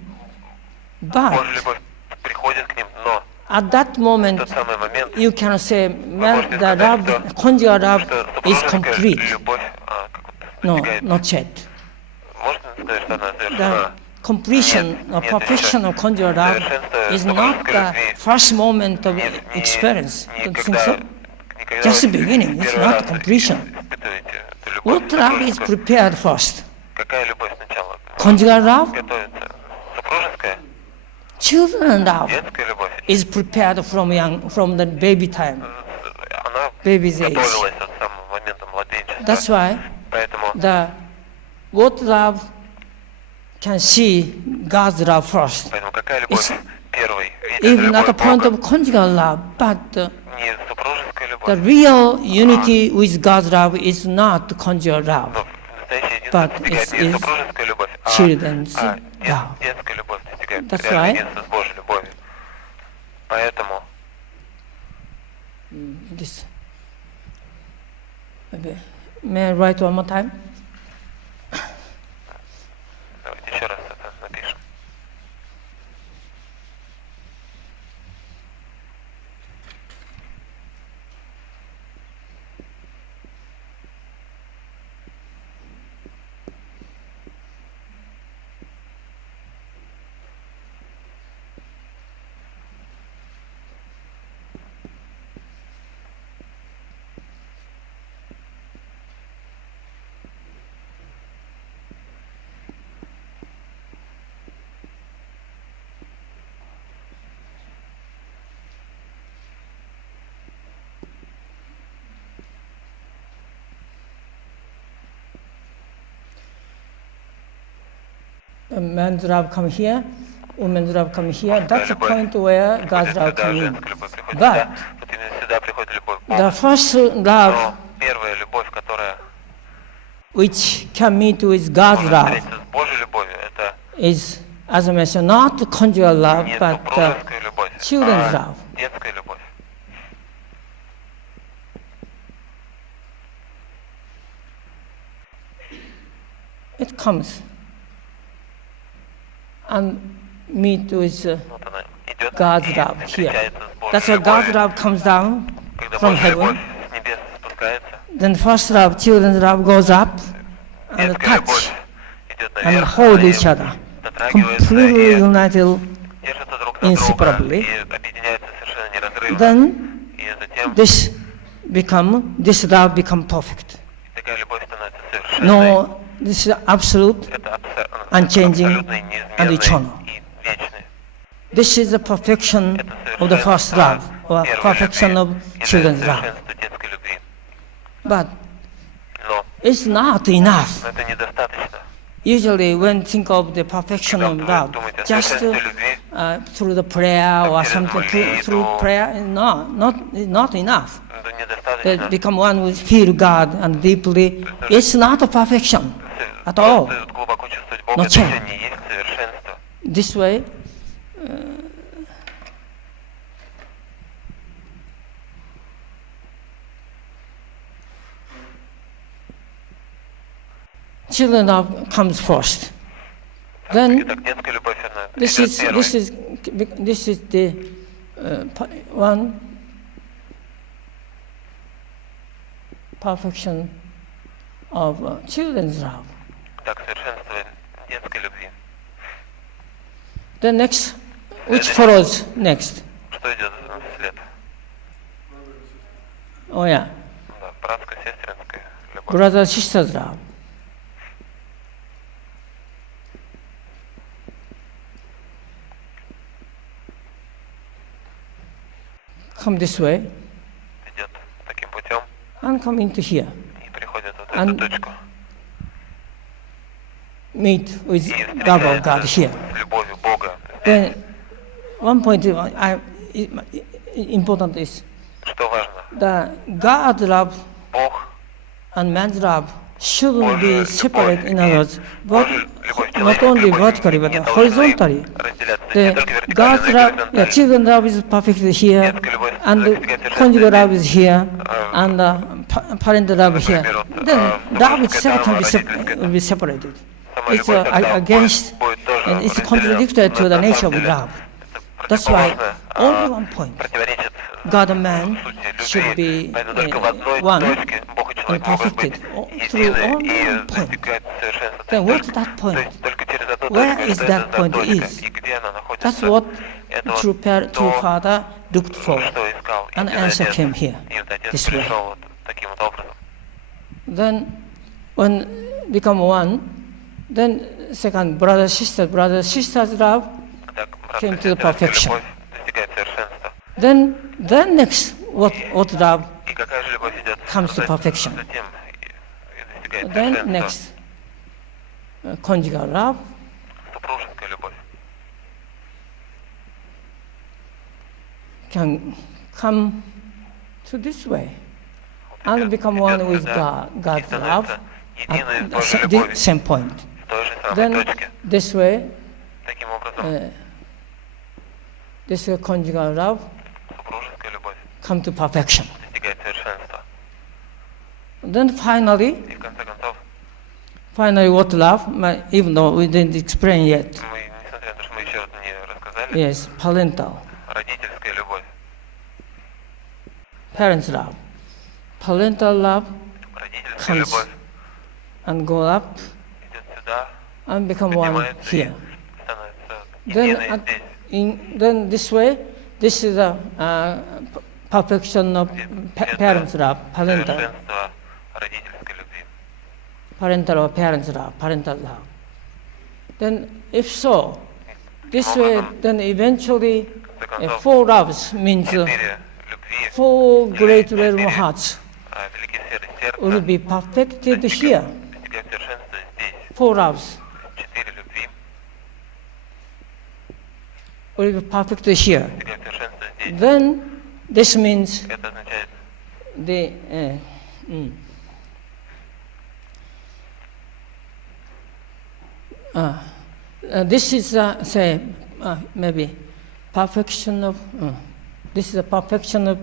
Божья But любовь приходит к ним, но at that в moment, тот самый момент you can say the love, conjugal love что is супружеская complete. любовь как вот No, достигает. not yet. Можно сказать, что она The совершена? completion or perfection of conjugal love is not the first moment of experience. Don't you think so? Just the beginning. It's not completion. What love is prepared first? Какая любовь сначала? Conjugal love, Готовится супружеская, children love детская любовь. is prepared from the baby time, Она baby's age. готовилась от самого момента младенчества. That's why Поэтому, what love can see God's love first. поэтому какая любовь первой? Even at the Любовь point Бога. of conjugal love, but Не супружеская the любовь, real unity with God's love is not conjugal love, но настоящее but единство достигает it не is супружеская любовь, children's а love. детская любовь достигает That's реального right. единства с Божьей любовью. Поэтому This. May I write one more time? давайте еще раз это напишем. Man's love come here, woman's love come here. That's the point where God's love Сюда come in. женская любовь приходит But сюда, вот именно сюда приходит любовь the Бога. first love Но первая любовь, которая which can meet with God's может love встретиться с Божьей любовью, это is, as I mentioned, not conjugal love, не but супружеская любовь, children's а love. детская любовь. It comes and meet with Вот она идет God's и love here. встречается с Божьей That's why God's любовью. love comes down Когда from Божья любовь heaven. с небес спускается, Then first love, children's love goes up and детская touch любовь идет and наверх, hold и each other, дотрагивается completely и united. держатся друг на друга inseparably. и объединяются совершенно неразрывно. Then И затем this love become perfect. такая любовь становится совершенной. No, this is absolute, Это unchanging абсолютно and неизменной eternal. и вечной. This is the perfection of the first love, or perfection of children's love. Совершенство детской любви. But Но it's not enough. это недостаточно. Usually, when think of the perfection of love, just through the prayer or something, through prayer, no, not enough. Это They недостаточно. become one who feel God and deeply. It's not a perfection at all. Просто глубоко чувствовать Бога, Но это чем? еще не есть совершенство. This way, children love comes first. Then Итак, детская любовь, она this идет is первой. this is the one perfection of children's love. Так, совершенство детской любви. The next, which follows next? Что идет вслед? Oh yeah, Да, братско-сестринская любовь. brother sister's love. Come this way Идет таким путем and come into here. и приходит вот And- эту точку. Meet with И love of God встречается here. с любовью Бога. Then one point important is Что важно? the God love Бог, and man's love shouldn't be Божья separate. любовь In other words, but Божья любовь, not only человеческая vertically любовь but не должны horizontally. разделяться не The только God's вертикально, но и love, yeah, горизонтально. children love is perfect here, Детская любовь and the достигает conjugal love совершенства. is here, and parental love here. Например, вот, Then love супружеская itself can be, родительская will be separated. Сама It's любовь тогда against, будет тоже and it's разделена. contradictory to Но the это на nature самом of деле love. это That's why противоположно, only one point. противоречит God and man сути should любви. be Поэтому только в одной one точке Бог и человек могут быть perfected through едины only и one point. достигать совершенства. Then То what's есть that point? То есть только через одну Where точку, is что that это за point точка is? и где она находится. That's what Это вот true то, father looked for. что искал An истинный answer отец. came here, И вот отец this way. пришел вот таким вот образом. Then when become one, then second brother sister's love. Так, Came to the братская perfection. любовь достигает совершенства. Then next what love И какая же любовь идет comes to perfection. затем и достигает Then совершенства? next conjugal love. Супружеская любовь. Can come to this way and become one with God's love at the same point. В той же самой Then точке. this way, Таким образом, this conjugal love супружеская любовь come to perfection. достигает совершенства. Then finally, И в конце концов, what love, even though we didn't explain yet, мы, несмотря на то, что мы еще не рассказали, yes, parental, родительская любовь, parents' love. Parental love родительская comes любовь and go up идет сюда, and become one поднимается и here. становится Then, единой здесь. then this way, this is a perfection of parents' love, parental, Совершенство родительской любви. parental or parents' love, parental love. Then, if so, this way, then eventually, В конце концов, four loves means четыре любви, four great realm hearts великие сферы will сердца be perfected here. достигают совершенства здесь. Four loves Четыре любви will be perfected here. достигают совершенства здесь. Then, this means Это означает, the this is say maybe perfection of this is a perfection of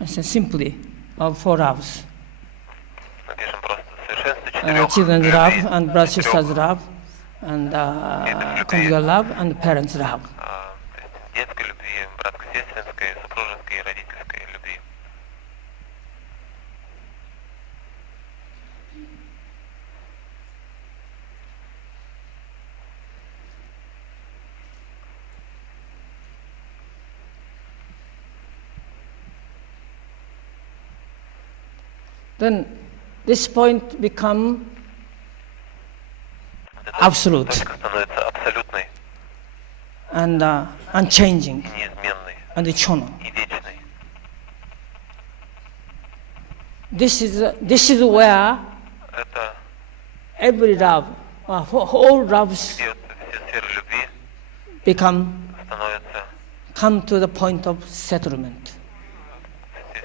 I say simply of four loves. напишем просто совершенство четырех Children's любвей, love and brother четырех, sister's love and conjugal love and parents' love. то есть детской любви, братско-сестринской, супружеской и родительской любви. Then this point become Эта absolute точка становится абсолютной and unchanging и неизменной and eternal. и вечной. This is where Это every love, whole loves где все сферы любви become становятся, come to the point of settlement. все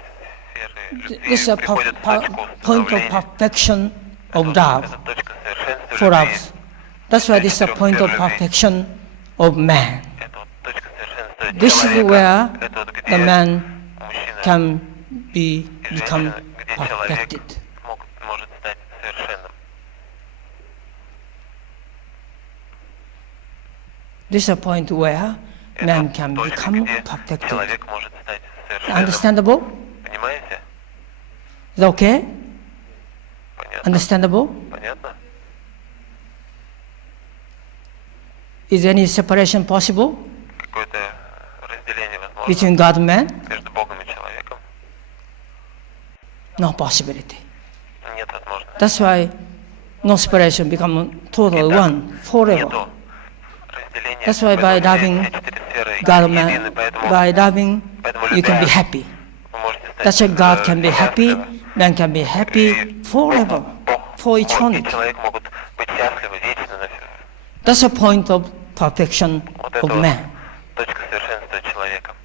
сферы this is a приходят в точку point of становления. perfection of love Это точка совершенства for любви. us. That's why this is a point of perfection of man. Это вот точка совершенства This is человека. where Это вот the где man мужчина can be и become женщина, где человек perfected. может стать совершенным. This is a point where Это man вот can точка, become где perfected. человек может стать совершенным. Understandable? Понимаете? Is that okay? Понятно? Understandable? Понятно? Is any separation possible Какое-то разделение возможно between God and man? между Богом и человеком? No possibility. Нет возможности. That's why no separation become total one forever. Нету разделения. That's why by Поэтому все loving четыре сферы God and едины, man, поэтому by loving, поэтому you can be любя, happy. вы можете стать That's why God can be happy, счастливы. man can be happy forever, Бог for и eternity. человек могут быть счастливы вечно на все. That's a point of perfection Вот это of вот man. точка совершенства человека.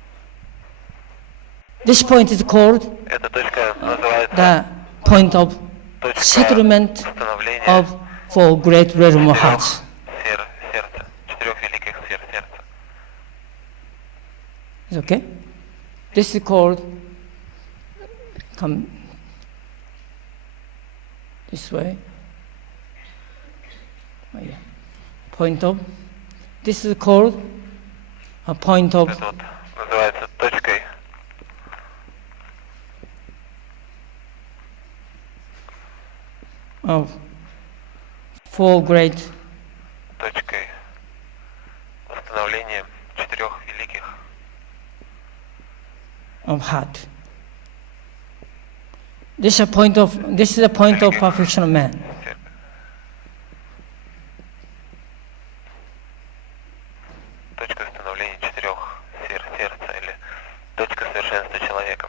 This point is called Эта точка называется the point of точка settlement становления of four great realm of hearts. сфер сердца, четырех великих сфер сердца. Is okay? This is called come this way. Oh, yeah. Point of. This is called a point of Это вот называется точкой four great точкой восстановления четырех великих. of heart. This is a point of perfection of man. сфер. Точка восстановления четырех сфер сердца или точка совершенства человека.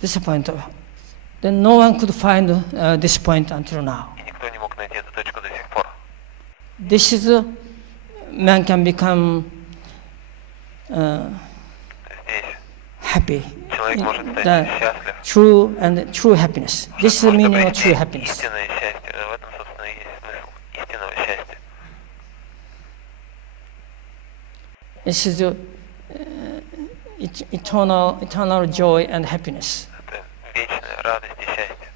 This is a point of. Then no one could find this point until now. И никто не мог найти эту точку до сих пор. This is man can become Здесь happy. человек может стать The счастлив. true happiness. This is the Может meaning of обрести true happiness. истинное счастье. В этом, собственно, и есть смысл истинного счастья. This is eternal joy and happiness. Это вечная радость и счастье.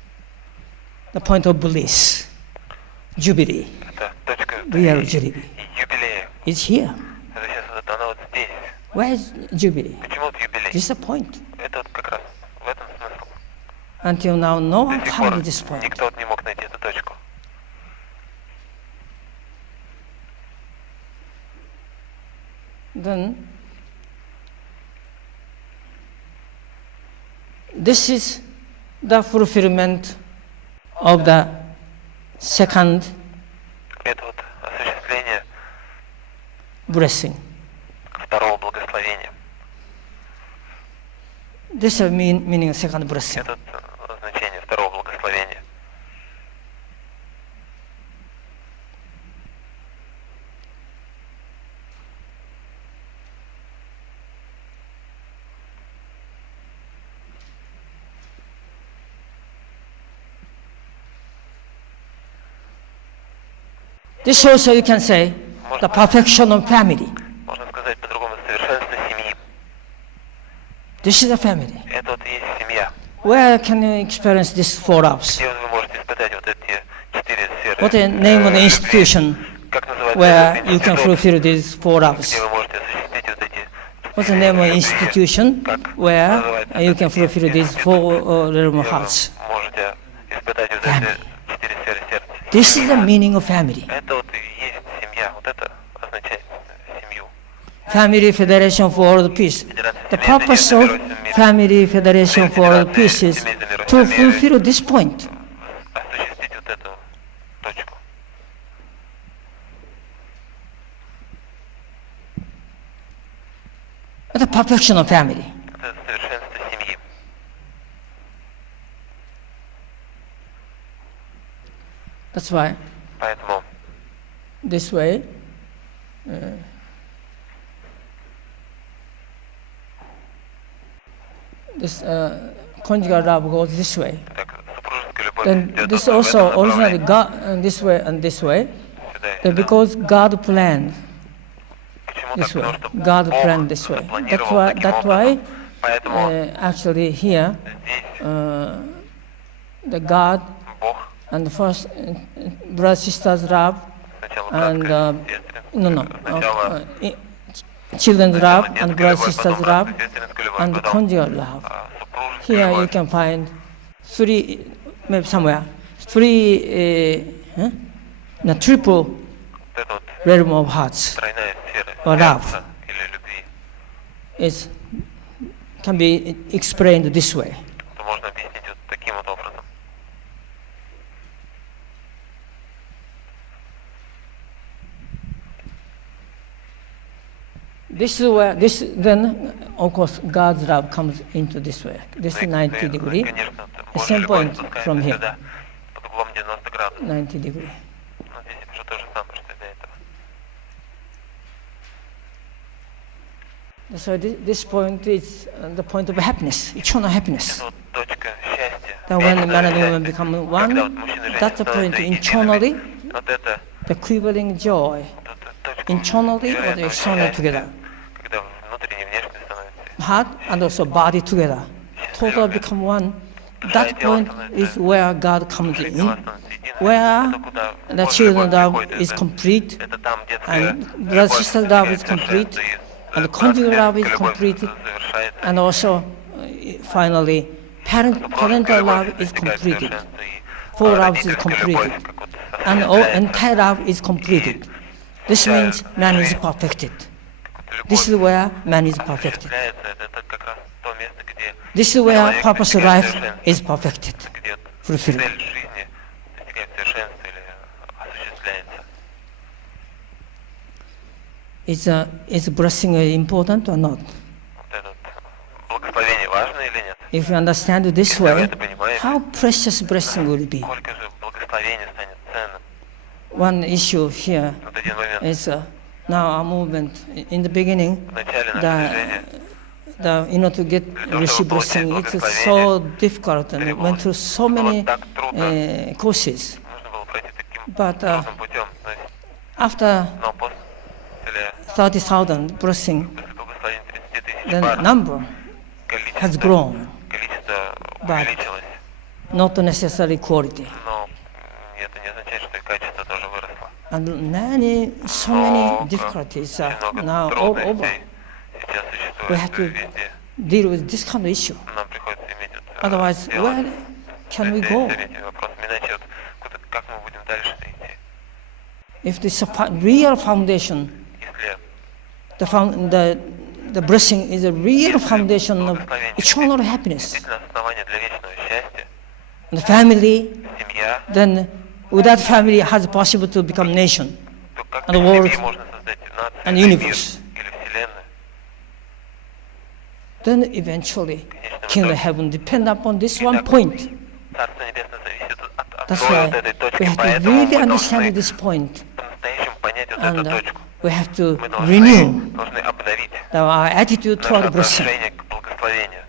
The point of bliss, jubilee, Это точка real jubilee юбилея. is here. Это сейчас вот она вот здесь. Where is jubilee? Почему вот юбилей? This is a point. Это вот как раз в этом смысл. Until now, no one До сих пор found this point. никто вот не мог найти эту точку. Then this is the fulfillment of the second Это вот осуществление blessing. второго благословения. This is meaning of second blessing. Это значение второго благословения. This also you can say the perfection of family. Можно сказать по-другому, совершенство семьи. This is a family. Это вот и есть семья. Where can you experience this for us? Где вы можете испытать вот эти четыре сферы? What the name of the institution Как называется where этот you can институт, fulfill these four где hours? вы можете осуществить вот эти What's the name of the institution where you can fulfill these four realm of где hearts? вы можете испытать вот эти четыре сферы сердца? This is the meaning of family. Это вот и есть семья. Вот это означает семью. Family Federation for World Peace. The purpose of Family Federation for World Peace is to fulfill this point. Осуществить вот эту точку. The perfection of family. Это совершенство семьи. That's why Поэтому this way this conjugal love goes this way. Так, супружеская любовь Then идет this в also этом originally направлении. God this way and this way. Сюда и Then сюда. because God planned Почему this так? way, Потому что God Бог planned this way. запланировал таким That's why образом. Поэтому actually here здесь the God Бог and the first brothers sisters love сначала and братская, сначала children's love and детская brothers любовь, sisters потом love сестринская любовь, and потом conjugal love. супружеская Here you любовь. can find three, maybe somewhere, three, the triple Вот это вот realm of hearts тройная сфера Or love. сердца или любви, is can be explained this way. то можно объяснить вот таким вот образом. This is where this then of course God's love comes into this way. This is 90 degree, Конечно, the Божья same любовь point спускается from here. сюда, под углом 90 градусов. 90 degree. Но здесь я пишу то же самое, что и до этого. So this point is the point of happiness, eternal happiness. Это вот точка счастья. That when вечное man and счастье. woman become Когда вот one, мужчина и женщина that's the point становятся internally, едиными, вот это the quivering joy, вот эта точка internally or невероятного externally счастья, together. когда внутренне и внешне становится. Heart and also body together. Total become one. That point is where God comes in, where the children's love is complete, Это там детская and brother sister love is complete, and conjugal love is completed, and also finally parental love is completed. Four loves is completed, and all entire love is completed. This means man is perfected. This is where man is perfected. Это как раз то место, где This is where purpose of life is perfected, где fulfilled. цель жизни достигает совершенства или осуществляется. Is blessing important or not? Вот это вот благословение важно или нет? If you understand it this Если вы way, это понимаете, how precious blessing will be. сколько же благословение станет ценным. One issue here Вот один момент. is now our movement. In the beginning, В начале наше движение to get receive blessing, it's so difficult and went through so many courses. нужно было пройти таким But трудным путем. after Но после 30,000 blessing, благословения 30 тысяч the пар number has grown, количество But- увеличилось, not necessarily quality. но это не означает, что и качество тоже выросло. And so many difficulties are Много now all over. трудностей сейчас We have существует to везде. deal with this kind of issue. Нам приходится иметь вот, Otherwise, дело where can we с go? этими вопросами. Иначе вот как мы будем дальше идти? If this real foundation, Если the blessing is a real foundation of eternal happiness, действительно основание для вечного счастья, the family, семья, then without family has possible to become nation то как And без world семьи можно создать нацию, and или universe. мир, или вселенную? Then eventually kingdom of heaven depend upon this one point. Царство Небесное зависит от That's одной why вот этой we точки, have to поэтому really мы understand должны this point, по-настоящему понять вот and эту точку. we have to Мы renew должны обновить our attitude наше toward blessing, отношение к благословению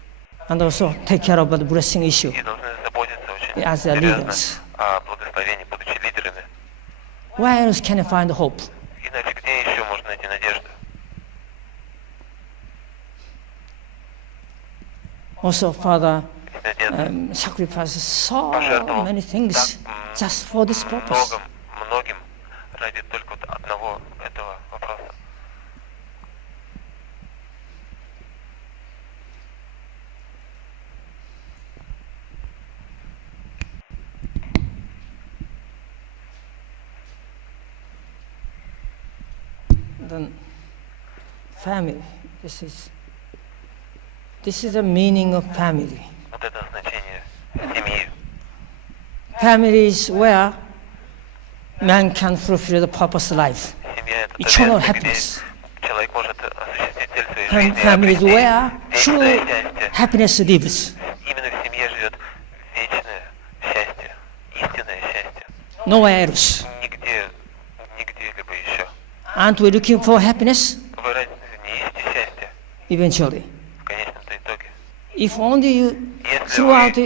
and also take care of the blessing issue и должны заботиться очень as серьезно leaders. о благословении, будучи лидерами. Where else can you find hope? Иначе где еще можно найти надежду? Also, Father Если Отец sacrifices so пожертвовал many things так just for this purpose. многим ради только вот одного этого вопроса. Then family. This is the meaning of family. Вот это значение семьи. Family is where man can fulfill the purpose of life. Семья — это то Eternal место, где happiness. человек может осуществить цель своей And жизни и family is обрести where true вечное счастье. happiness lives. Именно в семье живет вечное счастье, истинное счастье. Nowhere else. Нигде-либо еще. Aren't we looking for happiness? Вы разве не ищете счастье Eventually. в конечном-то итоге? If only you Если throughout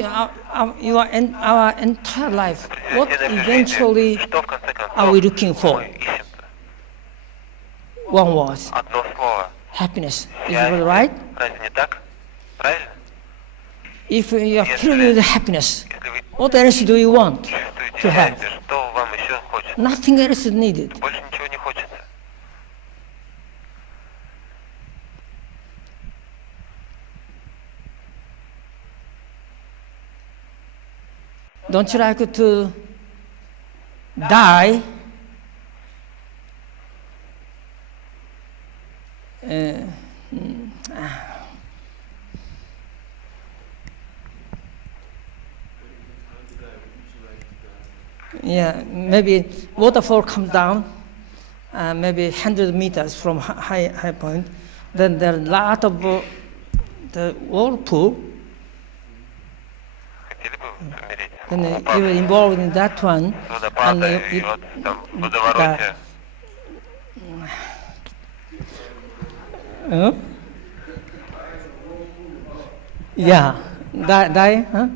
our entire life, what eventually что в конце are we концов looking for? мы ищем? One word, Одно слово. happiness. Is that right? Разве не так? Правильно? If you are filled with happiness, Если вы what else do you want чувствуете to have? счастье, что вам еще хочется? Nothing else is needed. Больше ничего не хочется. Don't you like to die? Yeah, maybe waterfall comes down, maybe 100 meters from high point. Then there are a lot of the whirlpool. Хотели бы умереть? Then you were involved in that one, and Водопады, и вот там в водовороте. Yeah, die, huh?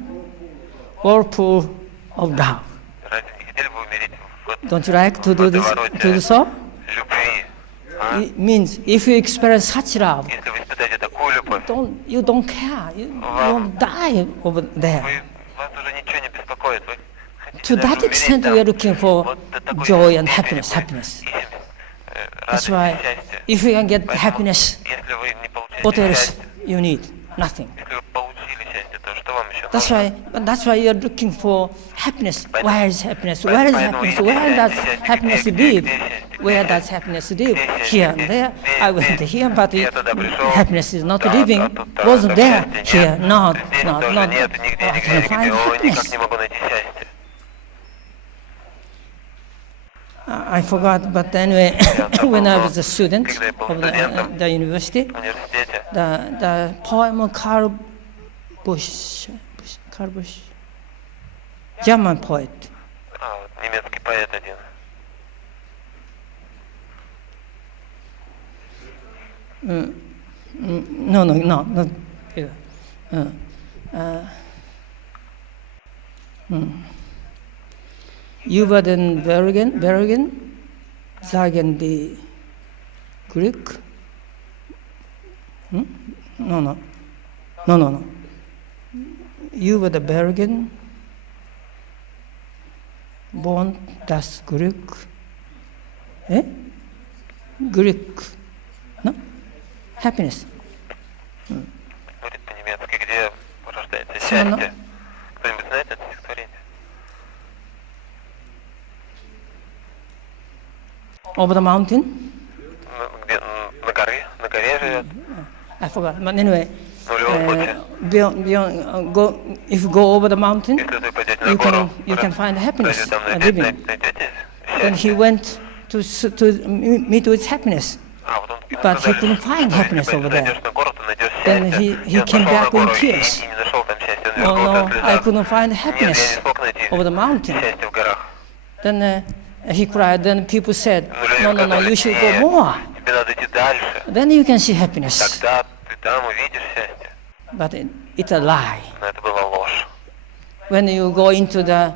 Whirlpool of doubt. Разве не хотели бы умереть в Don't you like to do this? To do so? любви? А? It means if you experience such love, Если вы испытаете такую любовь, you don't care. You won't die over there. вас уже ничего не беспокоит. Вы To хотите даже that extent, we are умереть looking for там. Вот до такой joy and степени happiness. мы Happiness. ищем, That's радость и why, счастье. if you can get Поэтому, happiness, если вы не получаете what else счастье, you need? Nothing. если вы получили счастье, то что вам еще That's нужно? why you're looking for happiness. Where is happiness? Where is Поэтому happiness? ищите Where does счастье. happiness Где live? счастье? Where Где does счастье? happiness live? Где Here and счастье? there. Здесь, I went здесь. here, but Я туда пришел. happiness is not Да, living. а тут там Wasn't there. счастья Here, нет. not, Здесь not, тоже not. нет, нигде, I нигде, can нигде. find О, никак happiness. не могу найти счастье. I forgot, but anyway, when I was a student Когда я был of студентом the university, в университете, the poem of Karl Busch, German poet. Немецкий поэт один. No, not. Über den Bergen sagen die Glück. No. Über den Bergen wohnt das Glück. Glück. No? Happiness. Говорит по-немецки, где рождается Всё, счастье. Кто-нибудь знает это стихотворение? Over the mountain. Где, на горе живет. I forgot. But anyway, Но в любом случае, if you go over the mountain, если вы пойдете на гору, you can find разве happiness там living. найдете Then счастье? he went to meet with happiness. Вот он But he дальше. couldn't find То есть, happiness если over ты there. зайдешь на гору, ты найдешь Then счастье. he И он came пошел на back in гору tears. и не нашел там счастья. Он Oh вернулся no, в I слезах. couldn't find Нет, я не happiness смог найти over the mountain. счастье в горах. Then he cried. Then people said, Ну, люди no, сказали, you should «Нет, go more. тебе надо идти дальше. Then you can see happiness. Тогда ты там увидишь счастье. But it's a lie. Но это была ложь. When you go into the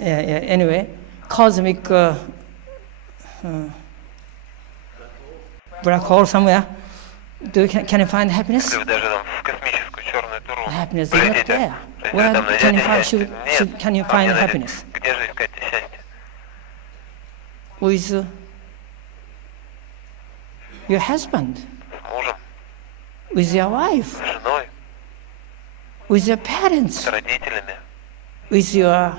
anyway, cosmic black hole somewhere. Can you find happiness? Если вы даже там в космическую черную дыру Happiness is not полетите, there. то есть вы Where там can you найдете find? счастье? Нет, Can you там не find найдете. happiness? Где же искать счастье? With your husband, С мужем, with your wife, с женой, with your parents, с родителями, with your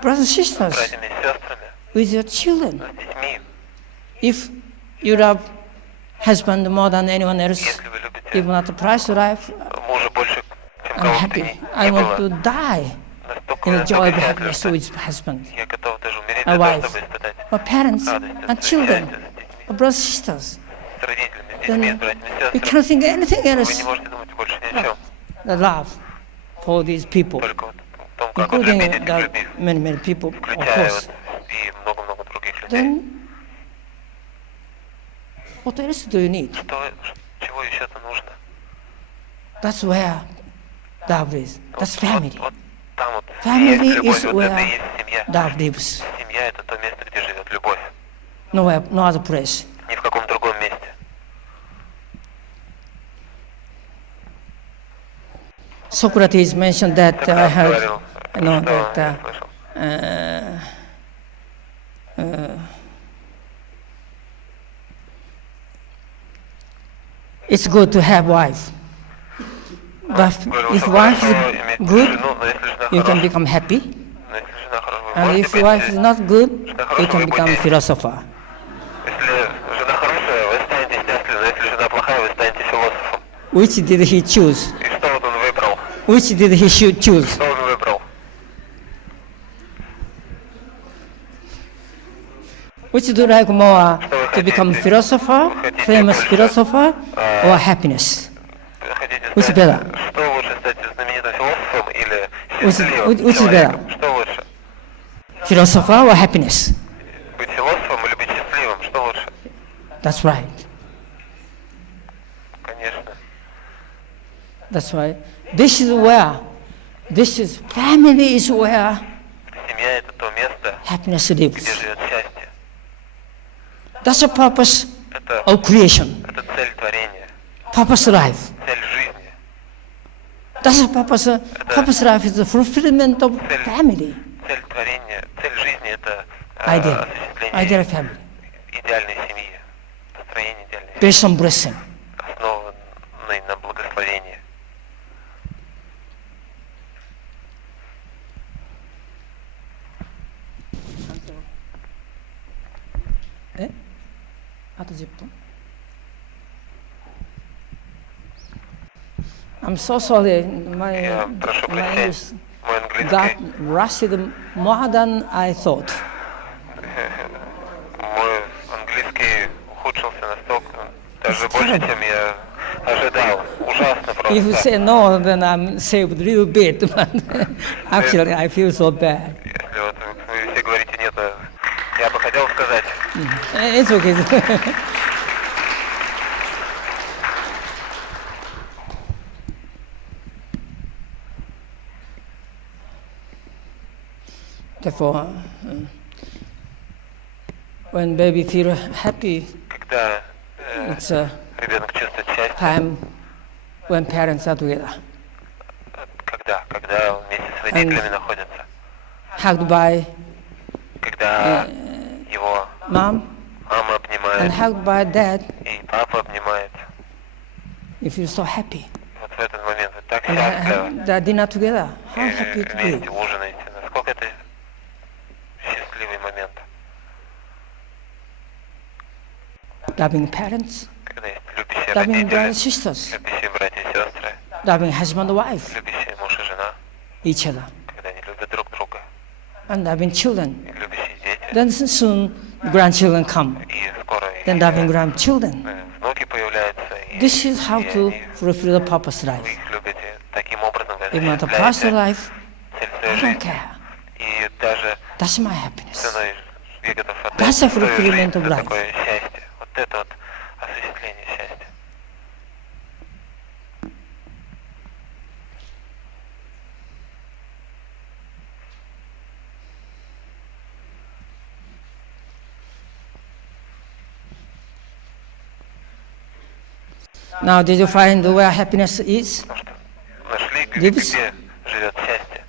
brothers, с sisters, братьями и сестрами, with your children. с детьми. If you love husband more than anyone else, Если вы любите even at the price of life, мужа больше, чем I'm кого бы то happy. ни I want было, to die настолько, in the joy of настолько happiness счастлив, with что husband, я готов даже умереть a для того, wife, чтобы испытать or parents, радость and от children, счастья с детьми, or brothers, sisters. с родителями, с Then детьми, с братьями и you сестрами. cannot think anything Вы else. не можете думать больше ни о чем. The love for these people. Только вот том, как including любить этих любви, many people, of включая course, и много-много других людей. then what else do you need? Чего еще-то нужно? That's where love is. That's family. Вот там вот Family есть любовь, is вот это и where есть семья. love lives. Семья — это то место, где живет любовь. No other place. Ни в каком другом месте. Socrates mentioned that I Сократ heard, говорил, you know, что я that слышал. it's good to have wife. But Говорил, if что wife хорошо is иметь good, жену, но если жена you can хорошая, become happy. но если жена хорошая, вы And можете if быть, wife is not good, you can вы become будете- philosopher. если жена хорошая, вы станете счастливы, но если жена плохая, вы станете философом. Which did he choose? И что вот он выбрал? Which did he should choose? Что он выбрал? Which do you like more, to become хотите? philosopher, Хотите famous больше? philosopher, or happiness? Вы хотите Which стать, better? что лучше, стать знаменитым философом или Which счастливым is человеком? better? Что лучше? Philosopher or happiness? Быть философом или быть счастливым? Что лучше? That's right. Конечно. That's right. This is family is where Семья — это то место, happiness где lives. живет счастье. That's the purpose Это of creation, цель творения, purpose life. цель жизни. That's the purpose life is the fulfillment of family, Цель творения, цель жизни — это ideal осуществление family, идеальной семьи, построение идеальной семьи, based on blessing. основанной на благословении.あと10分. I'm so sorry. Я прошу My прощения. English Мой английский, got rusted more than I thought. мой английский ухудшился настолько, даже It's больше, terrible. чем я ожидал. Ужасно If you просто. say no, then I'm saved a little bit. But actually, I feel so bad. Если вот вы все говорите нет, я бы хотел сказать, It's okay. Therefore, when baby feel happy, когда it's a ребенок чувствует счастье, time when parents are together, когда он вместе с родителями находится, hugged by когда его mom мама and обнимает hugged by dad, и папа обнимает. you feel so happy. Вот в этот момент вы так And счастливы, the dinner together, how и happy to вместе be. ужинаете. Насколько это счастливый момент, Loving parents, когда есть любящие loving brothers and родители, sisters, любящие братья и сестры, loving husband and wife, любящие муж и жена, each other, когда они любят друг друга, and loving children. и любящие дети, Then soon grandchildren come, и скоро then и loving grandchildren. внуки появляются, и This is how и to они- fulfill the purpose вы life. их любите. Таким образом вы In my personal осуществляете life, цель I своей don't жизни. care. И даже That's my happiness. ценой я готов That's отдать a свою fulfillment жизнь of за life. такое счастье. Вот это вот осуществление счастья. Now, did you find where happiness is? Потому что нашли, Lives. где живет счастье.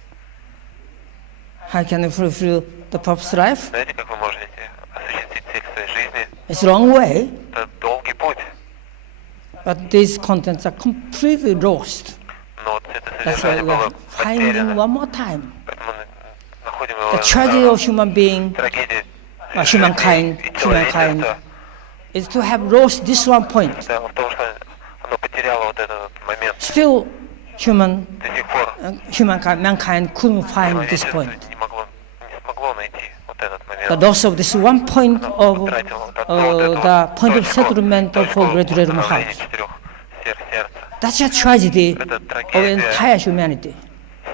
How can you fulfill the purpose life? Знаете, как вы можете осуществить цель своей жизни? It's a long way, Это долгий путь. but these contents are completely lost. Но вот это That's why содержание we are было finding потеряно. one more time. Поэтому мы находим его The tragedy of human being, трагедии humankind, и человечества. is to have lost this one point. Да, в том, что оно потеряло вот этот вот момент. Still, До сих пор mankind couldn't find this человечество point. не смогло найти вот этот The момент. loss of this one point of Утратило вот the point of точку settlement of восстановления graduated heart. четырех сфер сердца That's a tragedy Это of трагедия entire humanity.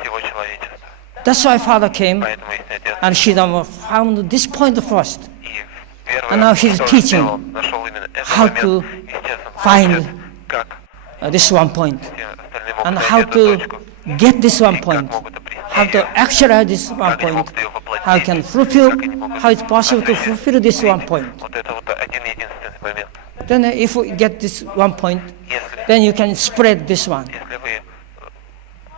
всего человечества. That's why Father came, Поэтому истинный отец. and Sridhama found this point first. И первое, And now he's что он teaching сделал, нашел именно этот how момент. to Естественно, find учит, как this one point, все остальные могут and найти how эту to точку, get this one и как point, могут обрести how to ее, actualize this one как они point, могут ее воплотить, how can fulfill, как они могут how it's possible to осуществить. fulfill this one point. Вот это вот один-единственный момент. Then if you get this one point, Если, then you can spread this one. если вы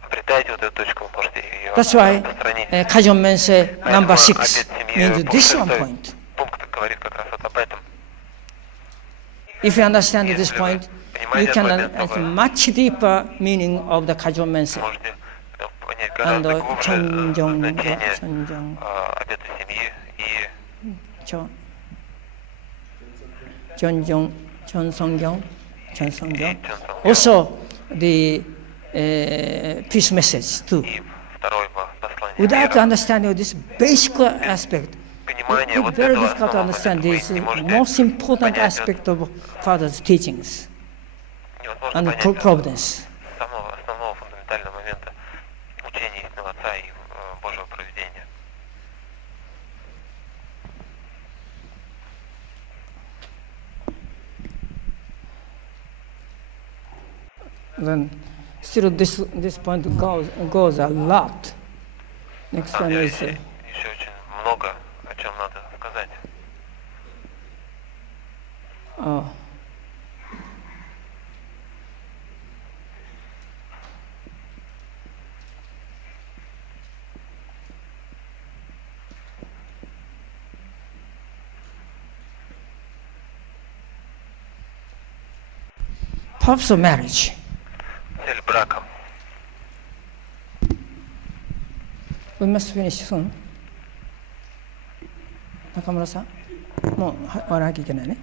обретаете вот эту точку, вы можете ее That's why распространить. Kajun Men say number Поэтому 6 обет семьи, means this one шестой point. пункт говорит как раз вот об этом. If you understand this Если вы point, you понимаете can этот момент, то have вы much deeper meaning of the Kajun Men say. можете понять And гораздо глубже значение Chonjong, обета семьи и Chonjong, Chonsongyong, Чонсонgyong. also the peace message too. И второе послание Without мира. understanding this basic aspect, Понимание it's вот very этого difficult to основного understand момента. this Вы не можете most important понять aspect of Father's teachings невозможно and понять providence. самого основного фундаментального момента учения истинного Отца и Божьего провидения. Then still this point goes a lot. Next На самом one деле is еще очень много о чем надо сказать. purpose of marriage. Цель брака. We must finish soon. 中村さん、もう終わらなきゃいけないね。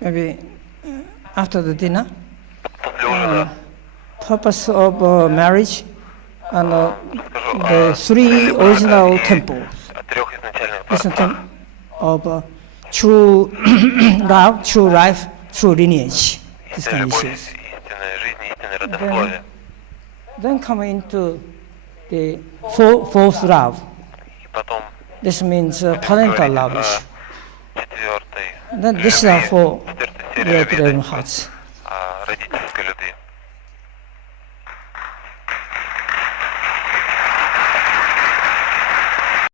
Maybe after the dinner, После ужина purpose of marriage and расскажу the о three цели брака original и temples. о трех изначальных This is дворцах. of true love, true life, true lineage. This Истинная kind of любовь, issues. истинная жизнь, истинное родословие. Then come into the fourth love. И потом This means parental love. четвертый Then this is for четвертая серия the любви, hearts. о родительской любви.